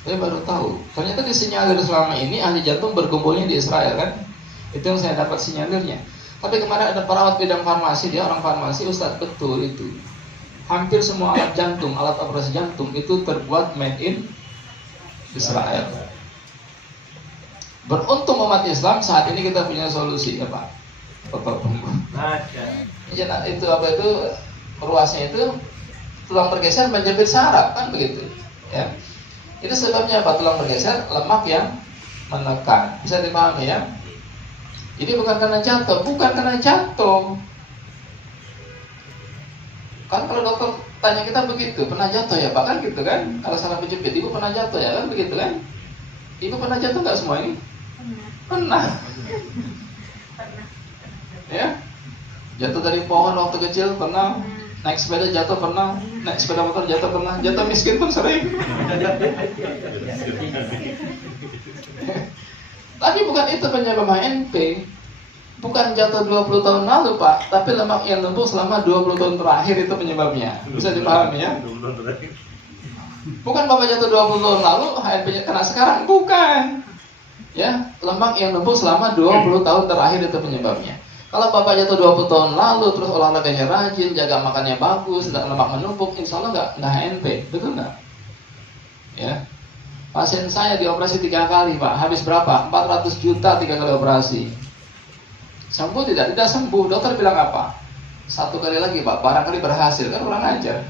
Saya baru tahu, ternyata disinyalir selama ini ahli jantung berkumpulnya di Israel kan. Itu yang saya dapat sinyalirnya. Tapi kemarin ada perawat bidang farmasi, dia orang farmasi, Ustaz, betul itu. Hampir semua alat jantung, alat operasi jantung itu terbuat made in Israel. Beruntung umat Islam saat ini kita punya solusi ya Pak. Otot punggung. Ya, itu apa itu ruasnya itu tulang bergeser menjepit saraf kan begitu. Ya. Itu sebabnya apa? Tulang bergeser, lemak yang menekan. Bisa dipahami ya? Jadi bukan karena jatuh, bukan karena jatuh. Kan kalau dokter tanya kita begitu, pernah jatuh ya Pak kan gitu kan? Kalau salah menjepit, ibu pernah jatuh ya kan begitu kan? Ibu pernah jatuh nggak semua ini? Pernah. Ya, jatuh dari pohon waktu kecil pernah, naik sepeda jatuh pernah, naik sepeda motor jatuh pernah, jatuh miskin pun sering. Tapi bukan itu penyebab HNP. Bukan jatuh 20 tahun lalu Pak, tapi lemak yang numpuk selama 20 tahun terakhir itu penyebabnya. Bisa dipahami ya? Bukan Bapak jatuh 20 tahun lalu, HNP-nya kena sekarang, bukan. Ya, lemak yang numpuk selama 20 tahun terakhir itu penyebabnya. Kalau Bapak jatuh 20 tahun lalu, terus olahraganya rajin, jaga makannya bagus, tidak lemak menumpuk, insya Allah nggak HNP, betul nggak? Ya, pasien saya dioperasi 3 kali Pak, habis berapa? 400 juta 3 kali operasi. Sembuh tidak? Tidak sembuh. Dokter bilang apa? 1 kali lagi Pak, barangkali berhasil. Kan kurang ajar.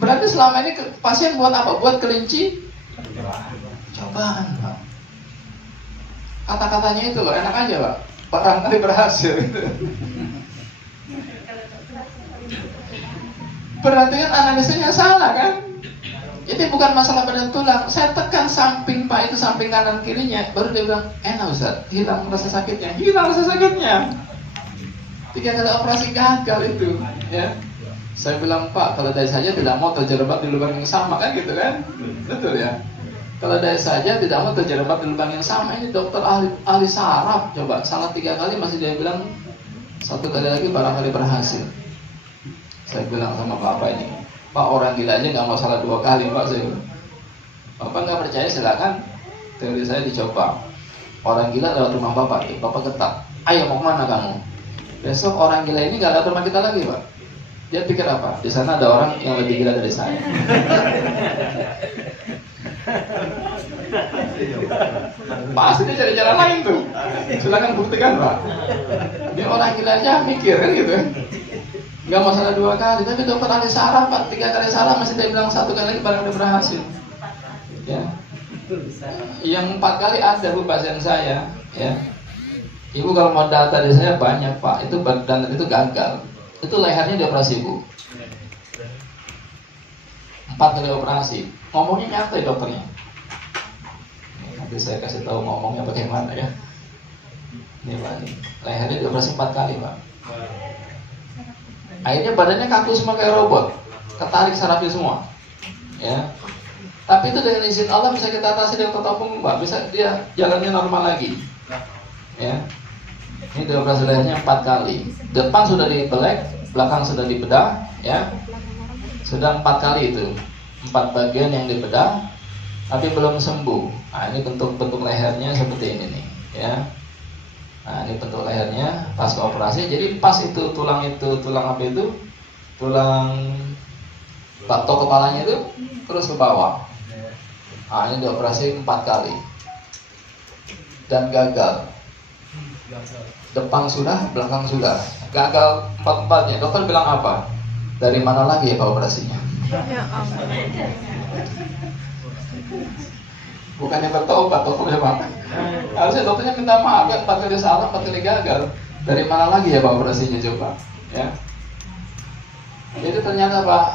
Berarti selama ini pasien buat apa? Buat kelinci? Cobaan Pak. Kata-katanya itu loh, enak aja Pak, barangkali berhasil gitu. Berarti kan analisanya salah kan? Jadi bukan masalah badan tulang. Saya tekan samping Pak itu, samping kanan kirinya, baru dia bilang, enak Ustaz, hilang rasa sakitnya. Hilang rasa sakitnya. 3 kali operasi gagal itu, ya. Saya bilang, Pak, kalau dari saja tidak mau terjerembab di lubang yang sama, kan gitu kan? Betul ya. Kalau dari saja tidak mau terjerembab di lubang yang sama, ini dokter ahli saraf, coba salah 3 kali masih dia bilang 1 kali lagi barangkali berhasil. Saya bilang sama Bapak ini, Pak, orang gila aja nggak mau salah 2 kali, Pak. Saya bilang, Bapak nggak percaya silakan, teori saya dicoba. Orang gila lewat rumah Bapak, Bapak ketak, ayo mau kemana kamu? Besok orang gila ini nggak lewat rumah kita lagi, Pak. Dia pikir apa? Di sana ada orang yang lebih gila dari saya. Pasti dia cari jalan lain tuh. Silakan buktikan, Pak. Dia orang gila aja mikir kan gitu. Nggak masalah 2 kali, tapi dokter ahli saraf, Pak, 3 kali salah masih dia bilang 1 kali lagi barang udah berhasil. Ya. Yang 4 kali ada Bu pasien saya, ya. Ibu kalau mau data dari saya banyak, Pak. Itu dan itu gagal. Itu lehernya dioperasi, Bu. 4 kali operasi. Ngomongnya nyata ya dokternya. Nanti saya kasih tahu ngomongnya bagaimana ya. Ini Pak, ini. Lehernya dioperasi 4 kali, Pak. Akhirnya badannya kaku semua kayak robot. Ketarik sarafnya semua. Ya. Tapi itu dengan izin Allah bisa kita atasi dengan total punggung, Pak. Bisa dia jalannya normal lagi. Ya. Ini dioperasi lehernya 4 kali. Depan sudah dibelek, belakang sudah dibedah, ya. Sudah 4 kali itu. 4 bagian yang dibedah, tapi belum sembuh. Nah, ini bentuk lehernya seperti ini nih, ya. Nah, ini bentuk lehernya pas operasi. Jadi pas itu tulang apa itu? Tulang batok kepalanya itu terus ke bawah. Nah, ini dioperasi 4 kali. Dan gagal. Depan sudah, belakang sudah. Gagal 4-4-nya. Dokter bilang apa? Dari mana lagi ya Pak operasinya? Ya ampun. Bukannya bertobat, dokternya Pak. Harusnya dokternya minta maaf kan 4 kali salah, 4 kali gagal. Dari mana lagi ya Pak operasinya coba? Ya. Jadi ternyata Pak,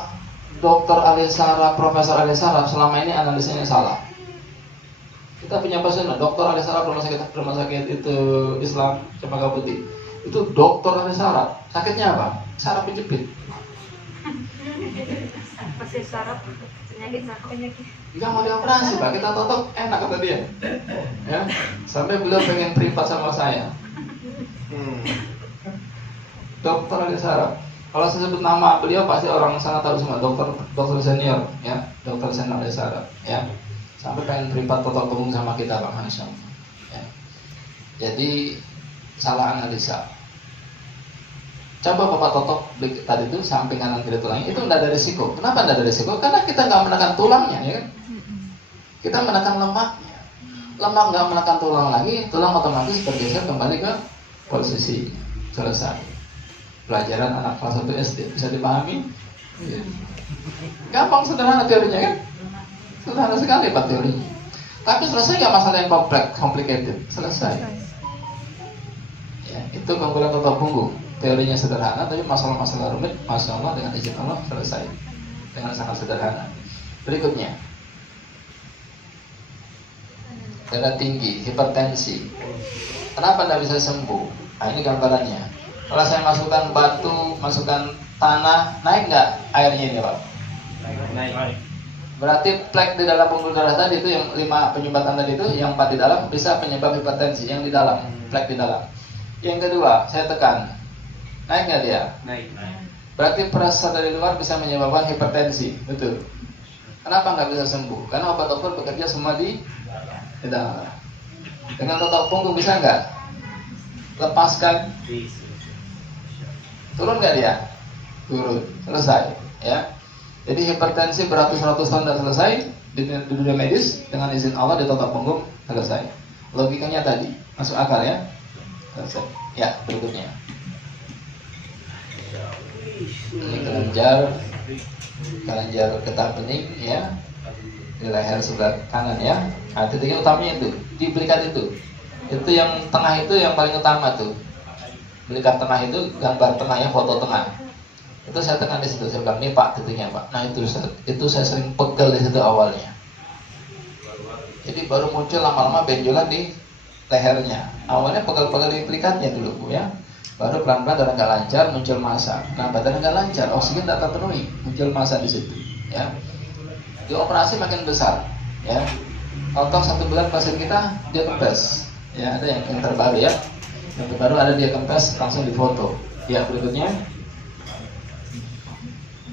dokter ahli saraf, profesor ahli saraf selama ini analisanya salah. Kita punya pasien, dokter ahli saraf rumah sakit itu Islam Cempaka Putih. Itu dokter ahli saraf. Sakitnya apa? Saraf dijepit. Masih saraf penyakit. Enggak mau dioperasi, Pak. Kita totok enak kata dia. Ya. Sampai beliau pengen privat sama saya. Dokter ahli saraf. Kalau saya sebut nama beliau pasti orang sana tahu semua, dokter senior, ya, dokter senior ahli saraf, ya. Sampai pengen privat total punggung sama kita, Pak, Masya Allah. Ya. Jadi salah analisa. Coba Bapak totok tadi itu samping kanan kiri tulangnya, itu tidak ada risiko. Kenapa tidak ada risiko? Karena kita nggak menekan tulangnya, ya kan? Kita menekan lemaknya. Lemak nggak menekan tulang lagi, tulang otomatis bergeser kembali ke posisi. Selesai. Pelajaran anak kelas 1 SD bisa dipahami? Gampang, sederhana teorinya kan? Sederhana sekali Pak teorinya. Tapi selesai nggak masalah yang complicated? Selesai. Ya, itu keunggulan total punggung. Teorinya sederhana, tapi masalah-masalah rumit, Masya Allah dengan izin Allah selesai dengan sangat sederhana. Berikutnya, darah tinggi, hipertensi. Kenapa tidak bisa sembuh? Nah, ini gambarannya. Kalau saya masukkan batu, masukkan tanah, naik nggak airnya ini Pak? Naik. Berarti plek di dalam pembuluh darah tadi itu yang 5 penyumbatan tadi itu, yang 4 di dalam bisa penyebab hipertensi, yang di dalam, plek di dalam. Yang kedua, saya tekan, naik nggak dia? Naik. Berarti pressure dari luar bisa menyebabkan hipertensi, betul? Kenapa nggak bisa sembuh? Karena obat dokter bekerja semua di dalam. Dengan total punggung bisa nggak? Lepaskan, turun nggak dia? Turun, selesai, ya. Jadi hipertensi beratus-ratus tahun dan selesai di dunia medis dengan izin Allah di total punggung selesai. Logikanya tadi masuk akal ya? Selesai. Ya, berikutnya. Ini kelenjar getah bening ya, di leher sebelah kanan ya. Nah, titiknya utamanya itu, di belikat itu yang tengah itu yang paling utama tuh. Belikat tengah itu gambar tengahnya, foto tengah. Itu saya tekan di situ, saya bilang, ini Pak titiknya Pak. Nah itu saya sering pegel di situ awalnya. Jadi baru muncul lama-lama benjolan di lehernya. Awalnya pegel-pegel di belikatnya dulu Bu ya. Baru pelan-pelan darah nggak lancar, muncul massa. Nah, badan nggak lancar, oksigen tidak terpenuhi, muncul massa di situ. Ya, dioperasi makin besar. Ya, contoh 1 bulan pasien kita dia kempes. Ya, ada yang terbaru ya. Yang terbaru ada dia kempes, langsung difoto. Ya, berikutnya.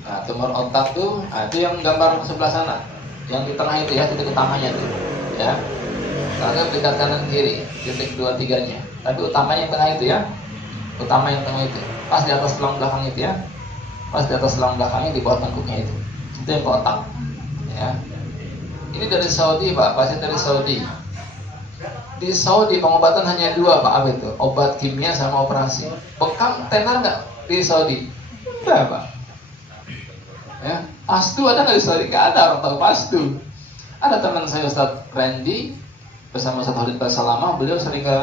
Nah, tumor otak tuh, itu yang gambar sebelah sana, yang di tengah itu ya, titik utamanya tuh. Ya, lalu dekat kanan kiri, titik 2-3-nya. Tapi utamanya yang tengah itu ya. Utama yang tengah itu, pas di atas tulang belakang itu ya, pas di atas tulang belakangnya di bawah tengkuknya itu yang ke otak. Ya, ini dari Saudi Pak, pasien dari Saudi. Di Saudi pengobatan hanya 2 Pak, apa itu? Obat kimia sama operasi. Bekam tenar nggak di Saudi? Enggak Pak. Ya, pastu ada nggak di Saudi? Nggak ada, orang tahu pastu. Ada teman saya Ustadz Randy bersama Ustadz Khalid Basalama, beliau sering ke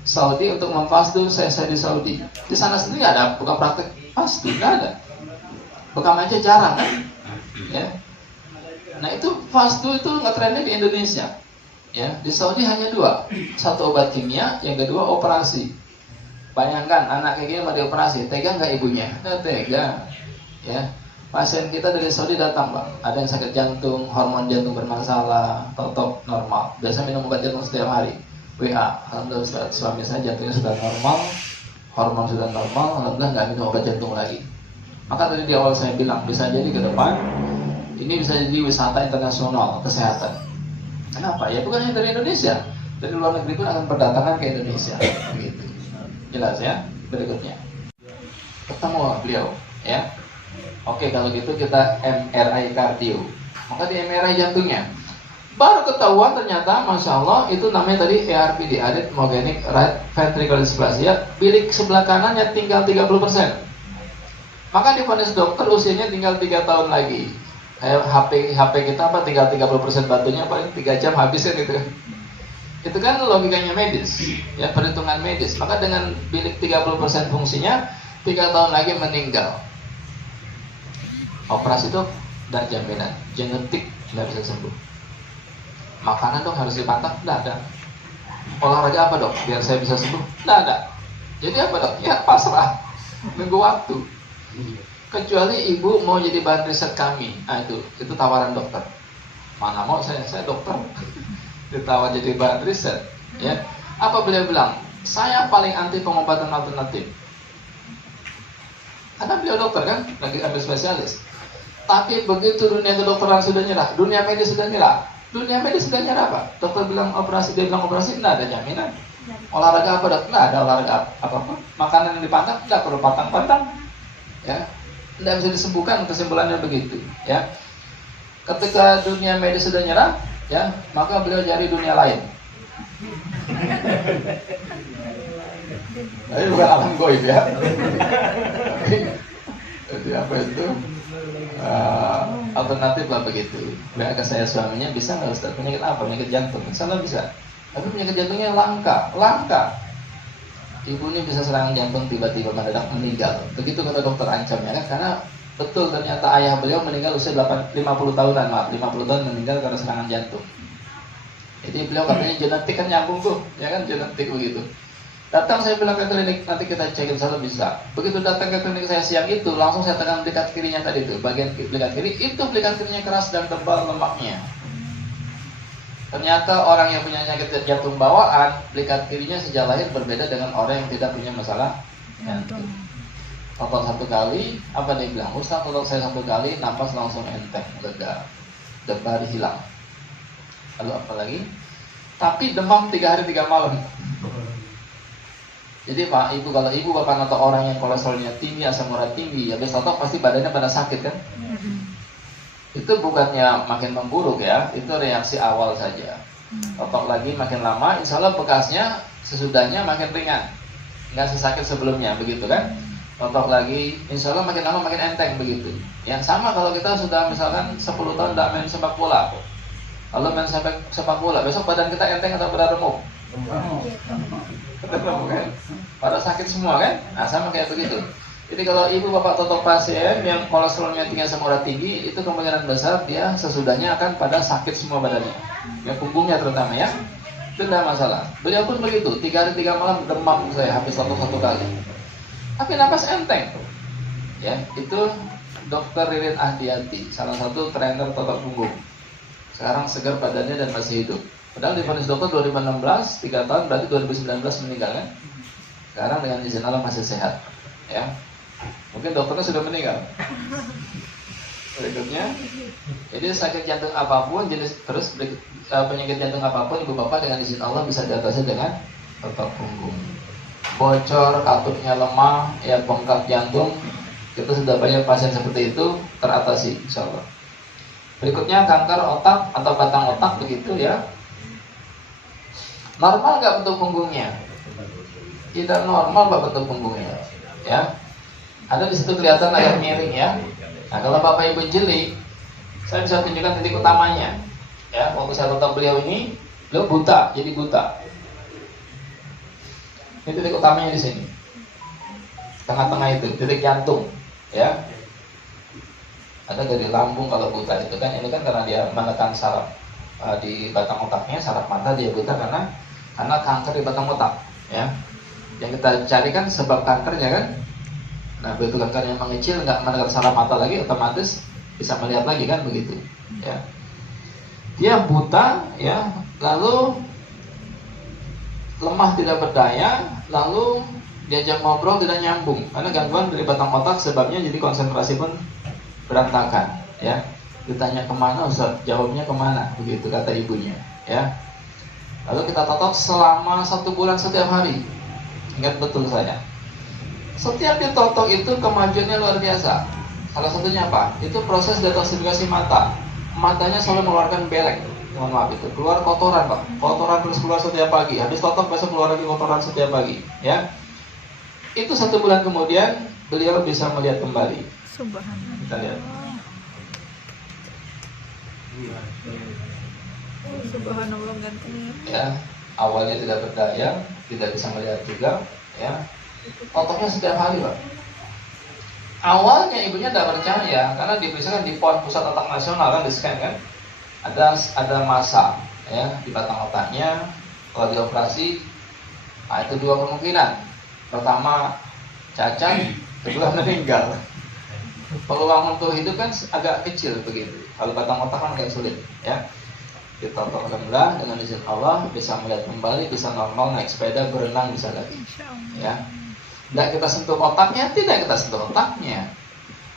Saudi untuk memfastu. Saya di Saudi. Di sana sendiri ada bukan praktek fastu, nggak ada. Bekam aja jarang kan? Ya. Nah itu fastu itu nggak trennya di Indonesia. Ya, di Saudi hanya 2, 1 obat kimia, yang kedua operasi. Bayangkan anak kayak gini mau dioperasi, tega nggak ibunya? Nggak tega. Ya, pasien kita dari Saudi datang Pak, ada yang sakit jantung, hormon jantung bermasalah, totok normal, biasa minum obat jantung setiap hari. WA, alhamdulillah Ustaz, suami saya jantungnya sudah normal, hormon sudah normal, alhamdulillah nggak minum obat jantung lagi. Maka tadi di awal saya bilang, bisa jadi ke depan ini bisa jadi wisata internasional kesehatan. Kenapa? Ya bukan hanya dari Indonesia, dari luar negeri pun akan berdatangan ke Indonesia. Begitu. Jelas ya? Berikutnya ketemu beliau, ya. Oke, kalau gitu kita MRI kardio. Maka di MRI jantungnya baru ketahuan ternyata, masya Allah, itu namanya tadi ARPD, arrhythmogenic right ventricular dysplasia. Bilik sebelah kanannya tinggal 30%. Maka divonis dokter usianya tinggal 3 tahun lagi. HP kita apa, tinggal 30% batunya, paling 3 jam habis kan gitu. Itu kan logikanya medis, ya, perhitungan medis. Maka dengan bilik 30% fungsinya, 3 tahun lagi meninggal. Operasi itu dan jaminan, genetik nggak bisa sembuh. Makanan dong harus dipantau? Nggak ada. Olahraga apa dok? Biar saya bisa sembuh? Nggak ada. Jadi apa dok? Ya pasrah, nunggu waktu. Kecuali ibu mau jadi bahan riset kami, nah itu tawaran dokter. Mana mau saya dokter ditawar jadi bahan riset. Ya, apa beliau bilang? Saya paling anti pengobatan alternatif. Karena beliau dokter kan, lagi ambil spesialis. Tapi begitu dunia kedokteran sudah nyerah, dunia medis sudah nyerah. Dunia medis sudah nyerah Pak. Dokter bilang operasi, dia bilang operasi, nggak ada jaminan. Olahraga apa dok? Nggak ada olahraga apa-apa. Makanan yang dipantang, nggak perlu pantang-pantang. Ya, nggak bisa disembuhkan, kesimpulannya begitu. Ya, ketika dunia medis sudah nyerah, ya, maka beliau cari dunia lain. Ini bukan alam goib ya. Jadi apa itu? Alternatif lah begitu. Beliau ke saya, suaminya, bisa nggak Ustaz? Penyakit apa? Penyakit jantung. Salah bisa. Tapi penyakit jantungnya langka. Ibu ini bisa serangan jantung tiba-tiba mendadak meninggal. Begitu kata dokter ancamnya kan, karena betul ternyata ayah beliau meninggal usia 50 tahunan, 50 tahun meninggal karena serangan jantung. Jadi beliau katanya genetik kan nyambung tuh, ya kan, genetik begitu. Datang saya bilang ke klinik, nanti kita cekin selalu bisa. Begitu datang ke klinik saya siang itu, langsung saya tekan belikat kirinya tadi itu, bagian belikat kiri, itu belikat kirinya keras dan tebal lemaknya. Ternyata orang yang punya penyakit jantung bawaan, belikat kirinya sejak lahir berbeda dengan orang yang tidak punya masalah jantung. Otot 1 kali, apa dia bilang? Ustaz, kalau saya 1 kali, napas langsung enteng, lega, debar hilang. Lalu apa lagi? Tapi demam 3 hari 3 malam. Jadi Pak, Ibu, kalau Ibu Bapak atau orang yang kolesterolnya tinggi, asam urat tinggi, ya habis totok pasti badannya pada sakit kan? Itu bukannya makin memburuk ya, itu reaksi awal saja. Totok lagi makin lama, insya Allah bekasnya sesudahnya makin ringan, nggak sesakit sebelumnya, begitu kan? Totok lagi, insya Allah makin lama makin enteng begitu. Yang sama kalau kita sudah misalkan 10 tahun tidak main sepak bola, lalu main sepak bola, besok badan kita enteng atau pada remuk? Kan? Pada sakit semua kan? Nah sama kayak begitu. Jadi kalau ibu bapak totok pasien yang kolesterolnya tinggi, asam urat tinggi, itu kemungkinan besar dia sesudahnya akan pada sakit semua badannya. Ya punggungnya terutama ya. Itu tidak masalah. Beliau pun begitu, 3 hari 3 malam demam saya habis satu kali. Tapi napas enteng. Ya, itu Dokter Ririn Ahdiati, salah satu trainer otot punggung. Sekarang segar badannya dan masih hidup. Padahal divonis dokter 2016, 3 tahun, berarti 2019 meninggal kan? Sekarang dengan izin Allah masih sehat. Ya, mungkin dokternya sudah meninggal. Berikutnya, jadi sakit jantung apapun, penyakit jantung apapun, ibu bapak dengan izin Allah bisa diatasi dengan otot punggung. Bocor, katupnya lemah, ya bengkak jantung, kita sudah banyak pasien seperti itu teratasi, insya Allah. Berikutnya kanker otak atau batang otak begitu ya. Normal nggak bentuk punggungnya? Tidak normal bentuk punggungnya. Ya, ada di situ kelihatan agak miring ya. Nah kalau bapak ibu jeli, saya bisa tunjukkan titik utamanya. Ya, waktu saya tonton beliau ini, beliau buta, jadi buta. Ini titik utamanya di sini, tengah-tengah itu titik jantung. Ya, ada dari lambung kalau buta itu kan, ini kan karena dia menekan saraf di batang otaknya, saraf mata dia buta karena kanker di batang otak. Ya, yang kita cari kan sebab kankernya kan. Nah begitu kankernya mengecil, nggak menekan saraf mata lagi, otomatis bisa melihat lagi kan begitu. Ya, dia buta, ya, lalu lemah tidak berdaya, lalu diajak ngobrol tidak nyambung karena gangguan dari batang otak, sebabnya jadi konsentrasi pun berantakan. Ya, ditanya kemana Ustaz, jawabnya kemana, begitu kata ibunya. Ya, lalu kita totok selama 1 bulan setiap hari. Ingat betul saya, setiap ditotok itu kemajuannya luar biasa. Salah satunya apa? Itu proses detoksifikasi mata. Matanya selalu mengeluarkan belek. Mohon maaf, itu keluar kotoran Pak. Kotoran terus keluar setiap pagi. Habis totok besok keluar lagi kotoran setiap pagi. Ya, itu 1 bulan kemudian beliau bisa melihat kembali. Subhanallah. Kita lihat. Subhanallah gantengnya. Ya, awalnya tidak berdaya, tidak bisa melihat juga. Ya, totoknya setiap hari Pak. Awalnya ibunya tidak percaya karena diperiksakan di PON Pusat Otak Nasional kan, di scan kan, ada massa ya di batang otaknya. Kalau dioperasi, nah itu 2 kemungkinan. Pertama cacat, kedua meninggal. Peluang untuk hidup kan agak kecil begitu. Kalau batang otak kan agak sulit. Ya, ditotok alhamdulillah dengan izin Allah bisa melihat kembali, bisa normal, naik sepeda, berenang bisa lagi. Ya, tidak kita sentuh otaknya, tidak kita sentuh otaknya.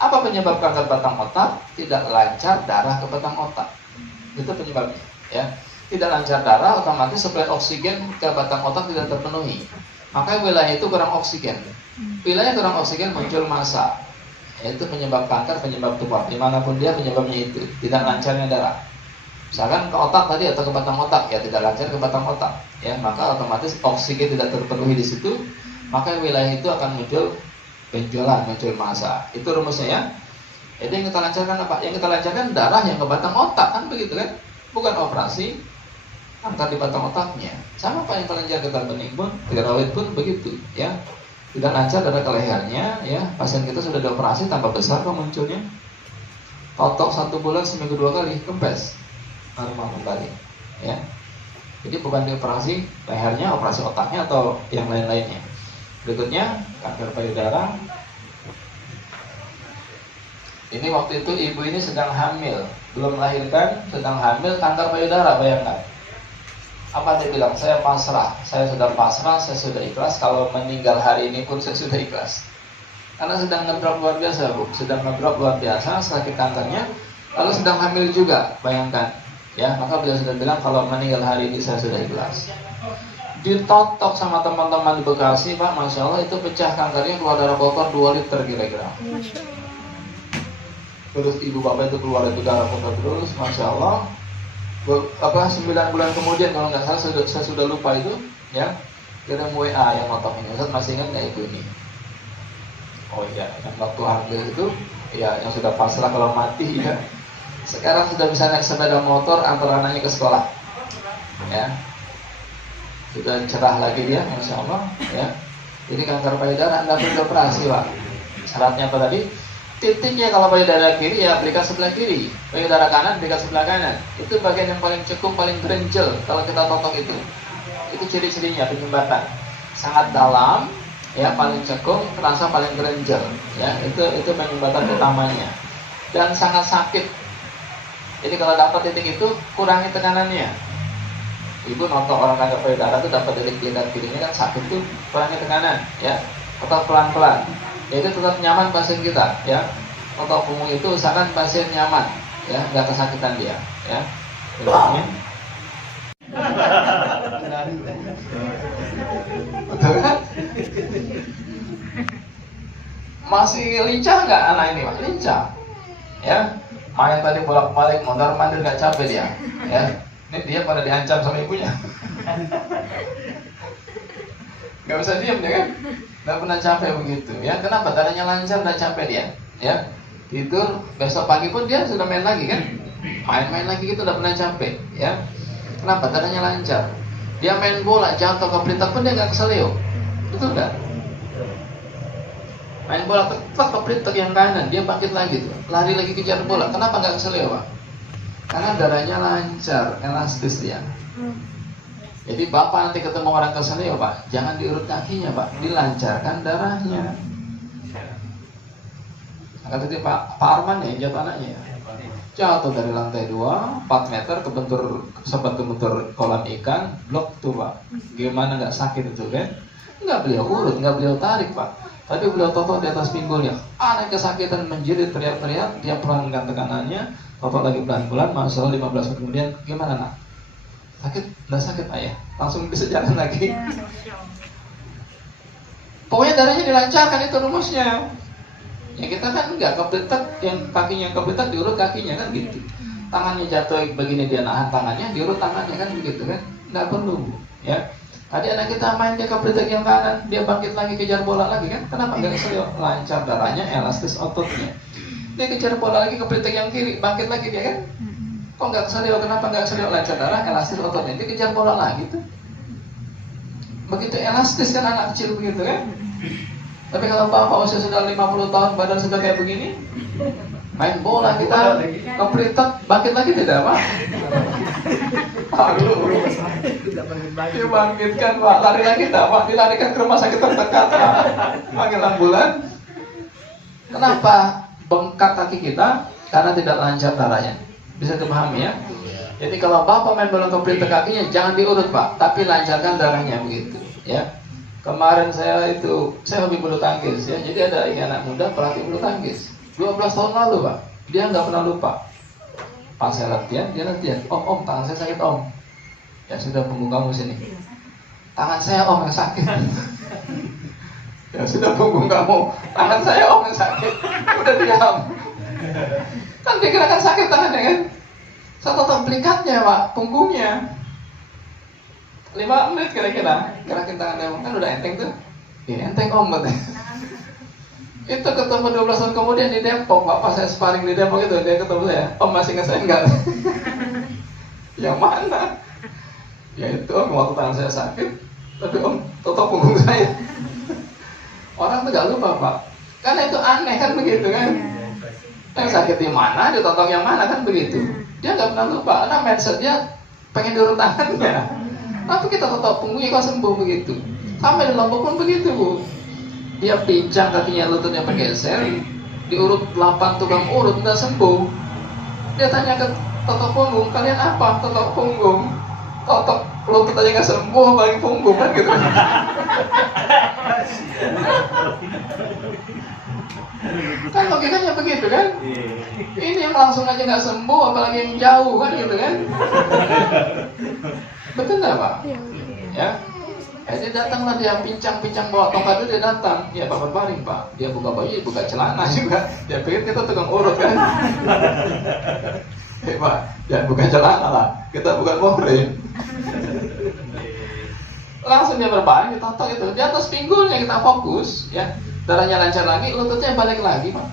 Apa penyebab kanker batang otak? Tidak lancar darah ke batang otak. Itu penyebabnya. Ya, tidak lancar darah, otomatis suplai oksigen ke batang otak tidak terpenuhi. Maka wilayah itu kurang oksigen. Wilayah kurang oksigen muncul massa. Itu penyebab kanker, penyebab tumor. Dimanapun dia penyebabnya itu tidak lancarnya darah. Misalkan ke otak tadi atau ke batang otak, ya tidak lancar ke batang otak. Ya, maka otomatis oksigen tidak terpenuhi di situ. Maka wilayah itu akan muncul benjolan, muncul massa. Itu rumusnya ya. Jadi yang kita lancarkan apa? Yang kita lancarkan darah yang ke batang otak kan begitu kan? Bukan operasi, kanker di batang otaknya. Sama Pak yang kelenjar getah bening pun, tiroid pun begitu ya. Tidak lancar darah ke lehernya ya. Pasien kita sudah dioperasi tambah besar kok munculnya. Totok 1 bulan seminggu 2 kali kempes, normal kembali ya. Jadi bukan dioperasi lehernya, operasi otaknya atau yang lain-lainnya. Berikutnya kanker payudara. Ini waktu itu ibu ini sedang hamil, belum melahirkan, sedang hamil, kanker payudara, bayangkan. Apa dia bilang? Saya pasrah, saya sudah pasrah, saya sudah ikhlas. Kalau meninggal hari ini pun saya sudah ikhlas. Karena sedang ngedrop luar biasa Bu, sedang ngedrop luar biasa sakit kankernya, lalu sedang hamil juga, bayangkan. Ya, maka beliau sudah bilang kalau meninggal hari ini saya sudah ikhlas. Ditotok sama teman-teman di Bekasi Pak, Masya Allah itu pecah kankernya, keluar darah kotor 2 liter kira-kira. Terus ibu bapak itu keluar itu darah kotor terus, Masya Allah. 9 bulan kemudian kalau nggak salah, saya sudah lupa itu ya, kirim WA yang motok ini. Ustaz masih ingat nggak ibu ini? Oh iya, yang waktu hamil itu ya, yang sudah pasrah kalau mati ya. Sekarang sudah bisa naik sepeda motor antar anaknya ke sekolah ya. Sudah cerah lagi dia, Masya Allah ya. Ini kanker payudara, Anda perlu operasi Pak. Syaratnya apa tadi? Titiknya kalau payudara kiri ya berikan sebelah kiri, payudara kanan berikan sebelah kanan. Itu bagian yang paling cukup, paling berenjel kalau kita totok itu. Itu ciri-cirinya penyumbatan. Sangat dalam, ya, paling cekung, terasa paling gerenjel, ya. Itu penyumbatan utamanya. Dan sangat sakit. Jadi kalau dapat titik itu, kurangi tekanannya. Ibu nonton orang kanker payudara itu dapat titik di kirinya kan sakit tuh, kurangi tekanan, ya. Atau pelan-pelan. Ya, itu tetap nyaman pasien kita, ya. Atau punggung itu usahakan pasien nyaman, ya, nggak kesakitan dia, ya. Amin. Betul kan? Masih lincah nggak anak ini, Pak? Lincah, ya. Main tadi bolak-balik, mondar-mandir nggak capek dia, ya. Ini dia pada diancam sama ibunya. Nggak bisa diam dia kan? Nggak pernah capek begitu, ya. Kenapa? Darahnya lancar, nggak capek dia, ya. Tidur, besok pagi pun dia sudah main lagi kan? Main-main lagi gitu, udah pernah capek, ya. Kenapa? Darahnya lancar. Dia main bola, jatuh ke pelita pun dia nggak keselio. Betul nggak? Main bola ketak ke pelita yang kanan, dia bangkit lagi tuh, lari lagi kejar bola. Kenapa nggak keselio, Pak? Karena darahnya lancar, elastis dia. Jadi Bapak nanti ketemu orang keselio, Pak, jangan diurut kakinya, Pak, dilancarkan darahnya. Kata dia Pak Arman ya, jatuh anaknya ya. Jatuh dari lantai 2, 4 meter, sempat kebentur kolam ikan, blok tuh Pak. Gimana nggak sakit itu kan? Nggak beliau urut, nggak beliau tarik Pak. Tapi beliau totok di atas pinggulnya. Aneh kesakitan menjerit, teriak-teriak, dia pelankan tekanannya, totok lagi pelan-pelan, masuk 15 menit kemudian, gimana nak? Sakit? Nggak sakit ayah? Langsung bisa jalan lagi. Pokoknya darahnya dilancarkan, itu rumusnya. Ya kita kan nggak kepletek, yang kakinya kepletek diurut kakinya kan gitu. Tangannya jatuh begini dia nahan tangannya, diurut tangannya kan begitu kan? Nggak perlu, ya. Tadi anak kita main dia kepletek yang kanan, dia bangkit lagi kejar bola lagi kan? Kenapa nggak keselio? Lancar darahnya, elastis ototnya. Dia kejar bola lagi kepletek yang kiri, bangkit lagi dia kan? Kok nggak keselio? Kenapa nggak keselio? Lancar darah, elastis ototnya. Dia kejar bola lagi tuh. Begitu elastis kan anak kecil begitu kan? Tapi kalau Bapak usia sudah 50 tahun, badan sudah kayak begini, main bola kita kepletek, bangkit lagi tidak Pak? Aduh, dibangkitkan Pak, lari lagi tidak Pak? Dilarikan ke rumah sakit terdekat Pak, panggil ambulan. Kenapa bengkak kaki kita? Karena tidak lancar darahnya. Bisa dipahami ya? Jadi kalau Bapak main bola kepletek kakinya, jangan diurut Pak, tapi lancarkan darahnya begitu, ya. Kemarin saya hobi bulu tangkis ya. Jadi ada ini anak muda pelatih bulu tangkis 12 tahun lalu Pak. Dia nggak pernah lupa. Pas saya latihan, dia latihan. Om, tangan saya sakit Om. Ya sudah, punggung kamu sini. Tangan saya Om yang sakit. Ya sudah, punggung kamu. Tangan saya Om yang sakit. Udah diam. Kan dia gerakan sakit tangannya kan. Saya tetap pelikatnya Pak, punggungnya. 5 menit kira-kira gerakin tangan kan udah enteng tuh. Iya enteng Om katanya. Itu ketemu 12 tahun kemudian di Depok, Bapak saya sparring di Depok itu, dia ketemu saya, Om masih ingat saya enggak? Yang mana? Ya itu Om, waktu tangan saya sakit, tapi Om tutup punggung saya. Orang tuh gak lupa Pak, karena itu aneh kan begitu kan? Yang sakit di mana, ditotok yang mana kan begitu. Dia gak pernah lupa, karena mindset dia pengen diurut tangannya. Tapi kita tetap punggungnya kok sembuh begitu. Sampai di Lombok pun begitu Bu. Dia pincang kakinya, lututnya bergeser, diurut 8 tukang urut nggak sembuh. Dia tanya ke totok punggung, kalian apa? Totok punggung. Totok lutut aja nggak sembuh, apalagi punggung kan gitu. Kan logikanya begitu kan? Ini yang langsung aja nggak sembuh, apalagi yang jauh kan gitu kan? Betul nggak Pak? Ya. Jadi datanglah dia pincang-pincang bawa tongkat itu, dia datang. Ya Pak berbaring Pak. Dia buka baju, buka celana juga. Dia pikir kita tukang urut kan? Pak, jangan buka celana lah. Kita bukan muhrim. Langsung dia berbaring, ditotok itu. Di atas pinggulnya kita fokus, ya. Darahnya lancar lagi, lututnya balik lagi Pak.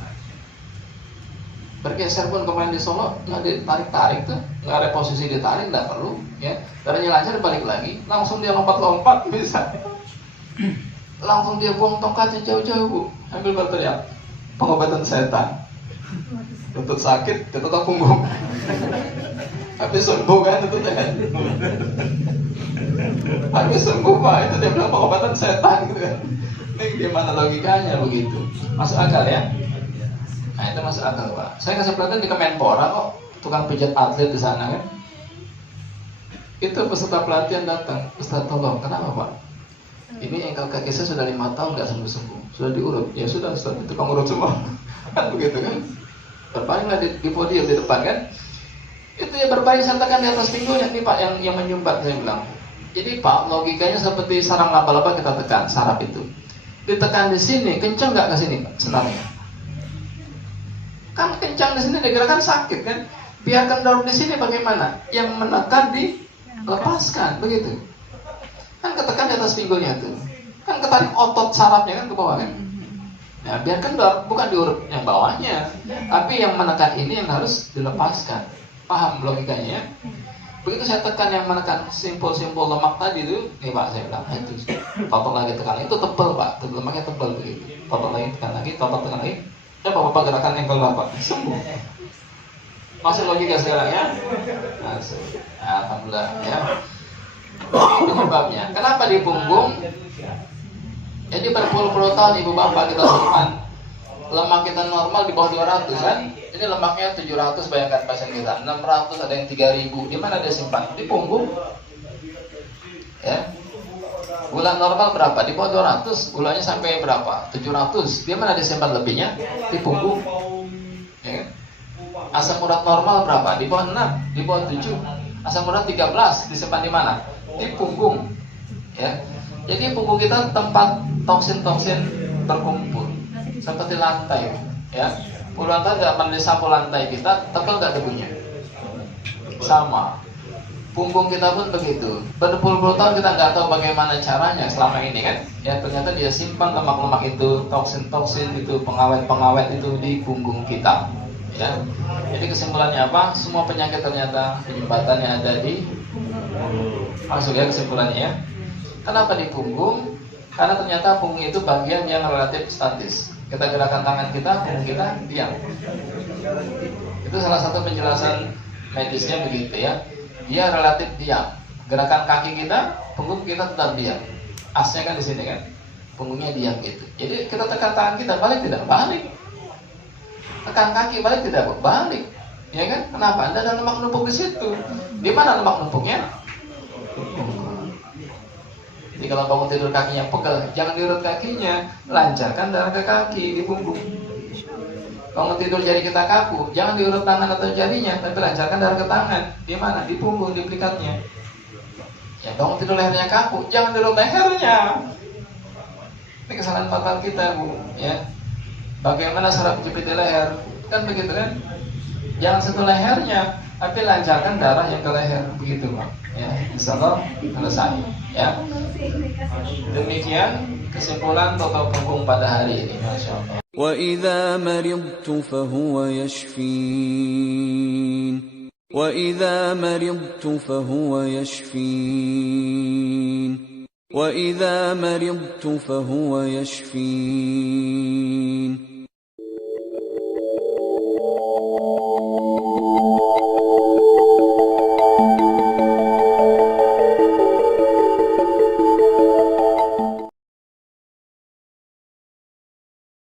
Bergeser pun kemarin di Solo nggak ditarik-tarik tuh, nggak ada posisi ditarik, nggak perlu, ya. Darahnya lancar balik lagi, langsung dia lompat-lompat bisa. Langsung dia buang tongkatnya jauh-jauh Bu, ambil berteriak pengobatan setan. Lutut sakit, ditutup punggung. Habis sembuh kan itu kan. Habis sembuh Pak, itu dia bilang pengobatan setan gitu kan. Ini gimana logikanya begitu? Masuk akal ya? Nah itu masuk akal Pak. Saya kasih pelatihan di Kemenpora kok, tukang pijat atlet di sana kan. Itu peserta pelatihan datang, Ustaz tolong, kenapa Pak? Ini engkel kaki saya sudah 5 tahun nggak sembuh-sembuh, sudah diurut. Ya sudah Ustaz, itu kamu urut semua. Kan begitu kan? Berbaringlah di podium di depan kan? Itu ya berbaring saya tekan di atas pinggulnya nih Pak yang menyumbat saya bilang. Jadi Pak logikanya seperti sarang laba-laba kita tekan saraf itu. Ditekan di sini, kencang nggak ke sini Pak senarnya? Kan kencang di sini digerakkan sakit kan? Biarkan dorong di sini bagaimana? Yang menekan dilepaskan begitu. Kan ketekan di atas pinggulnya tuh. Kan ketarik otot sarafnya kan ke bawah kan? Nah, biarkan dorong, bukan diurut yang bawahnya, tapi yang menekan ini yang harus dilepaskan. Paham logikanya ya? Begitu saya tekan yang menekan simpul-simpul lemak tadi itu, nih Pak saya bilang, itu potong lagi tekan, itu tebal Pak, lemaknya tebal begitu. Potong lagi tekan lagi, potong tekan lagi. Coba Bapak gerakan engkel Bapak, sembuh. Masuk logika sekarang ya? Masuk. Alhamdulillah ya. Ini penyebabnya. Kenapa di punggung? Jadi berpuluh-puluh tahun ibu bapak kita simpan lemak kita normal di bawah 200 kan? Ini lemaknya 700 bayangkan pasien kita, 600 ada yang 3000. Di mana dia simpan? Di punggung. Ya. Gula normal berapa? Di bawah 200. Gulanya sampai berapa? 700. Di mana dia simpan lebihnya? Di punggung. Ya. Asam urat normal berapa? Di bawah 6, di bawah 7. Asam urat 13 disimpan di mana? Di punggung. Ya. Jadi punggung kita tempat toksin-toksin berkumpul seperti lantai, ya. Puluhan tahun nggak pernah disapu lantai kita, tebal nggak debunya? Sama. Punggung kita pun begitu. Berpuluh-puluh tahun kita nggak tahu bagaimana caranya selama ini kan? Ya ternyata dia simpan lemak-lemak itu, toksin-toksin itu, pengawet-pengawet itu di punggung kita. Ya. Jadi kesimpulannya apa? Semua penyakit ternyata penyebabnya ada di masuk ya kesimpulannya ya. Kenapa di punggung? Karena ternyata punggung itu bagian yang relatif statis. Kita gerakan tangan kita, punggung kita diam. Itu salah satu penjelasan medisnya begitu ya. Dia relatif diam. Gerakan kaki kita, punggung kita tetap diam. Asnya kan di sini kan, punggungnya diam gitu. Jadi kita tekan tangan kita, balik tidak? Balik. Tekan kaki, balik tidak? Balik. Ya kan? Kenapa? Anda ada lemak numpuk di situ. Di mana lemak numpuknya? Jadi kalau bangun tidur kakinya pegel, jangan diurut kakinya, lancarkan darah ke kaki di punggung. Bangun tidur jari kita kaku, jangan diurut tangan atau jarinya, tapi lancarkan darah ke tangan. Di mana? Di punggung, di pelikatnya. Ya bangun tidur lehernya kaku, jangan diurut lehernya. Ini kesalahan fatal kita Bu. Ya. Bagaimana saraf kejepit di leher? Kan begitu kan? Jangan sentuh lehernya, tapi lancarkan darah yang ke leher, begitu Pak. Ya, insyaallah selesai. Ya. Demikian kesimpulan toto punggung pada hari ini, masyaallah. وَإِذَا مَرِضْتُ فَهُوَ يَشْفِينِ وَإِذَا مَرِضْتُ فَهُوَ يَشْفِينِ وَإِذَا مَرِضْتُ فَهُوَ يَشْفِينِ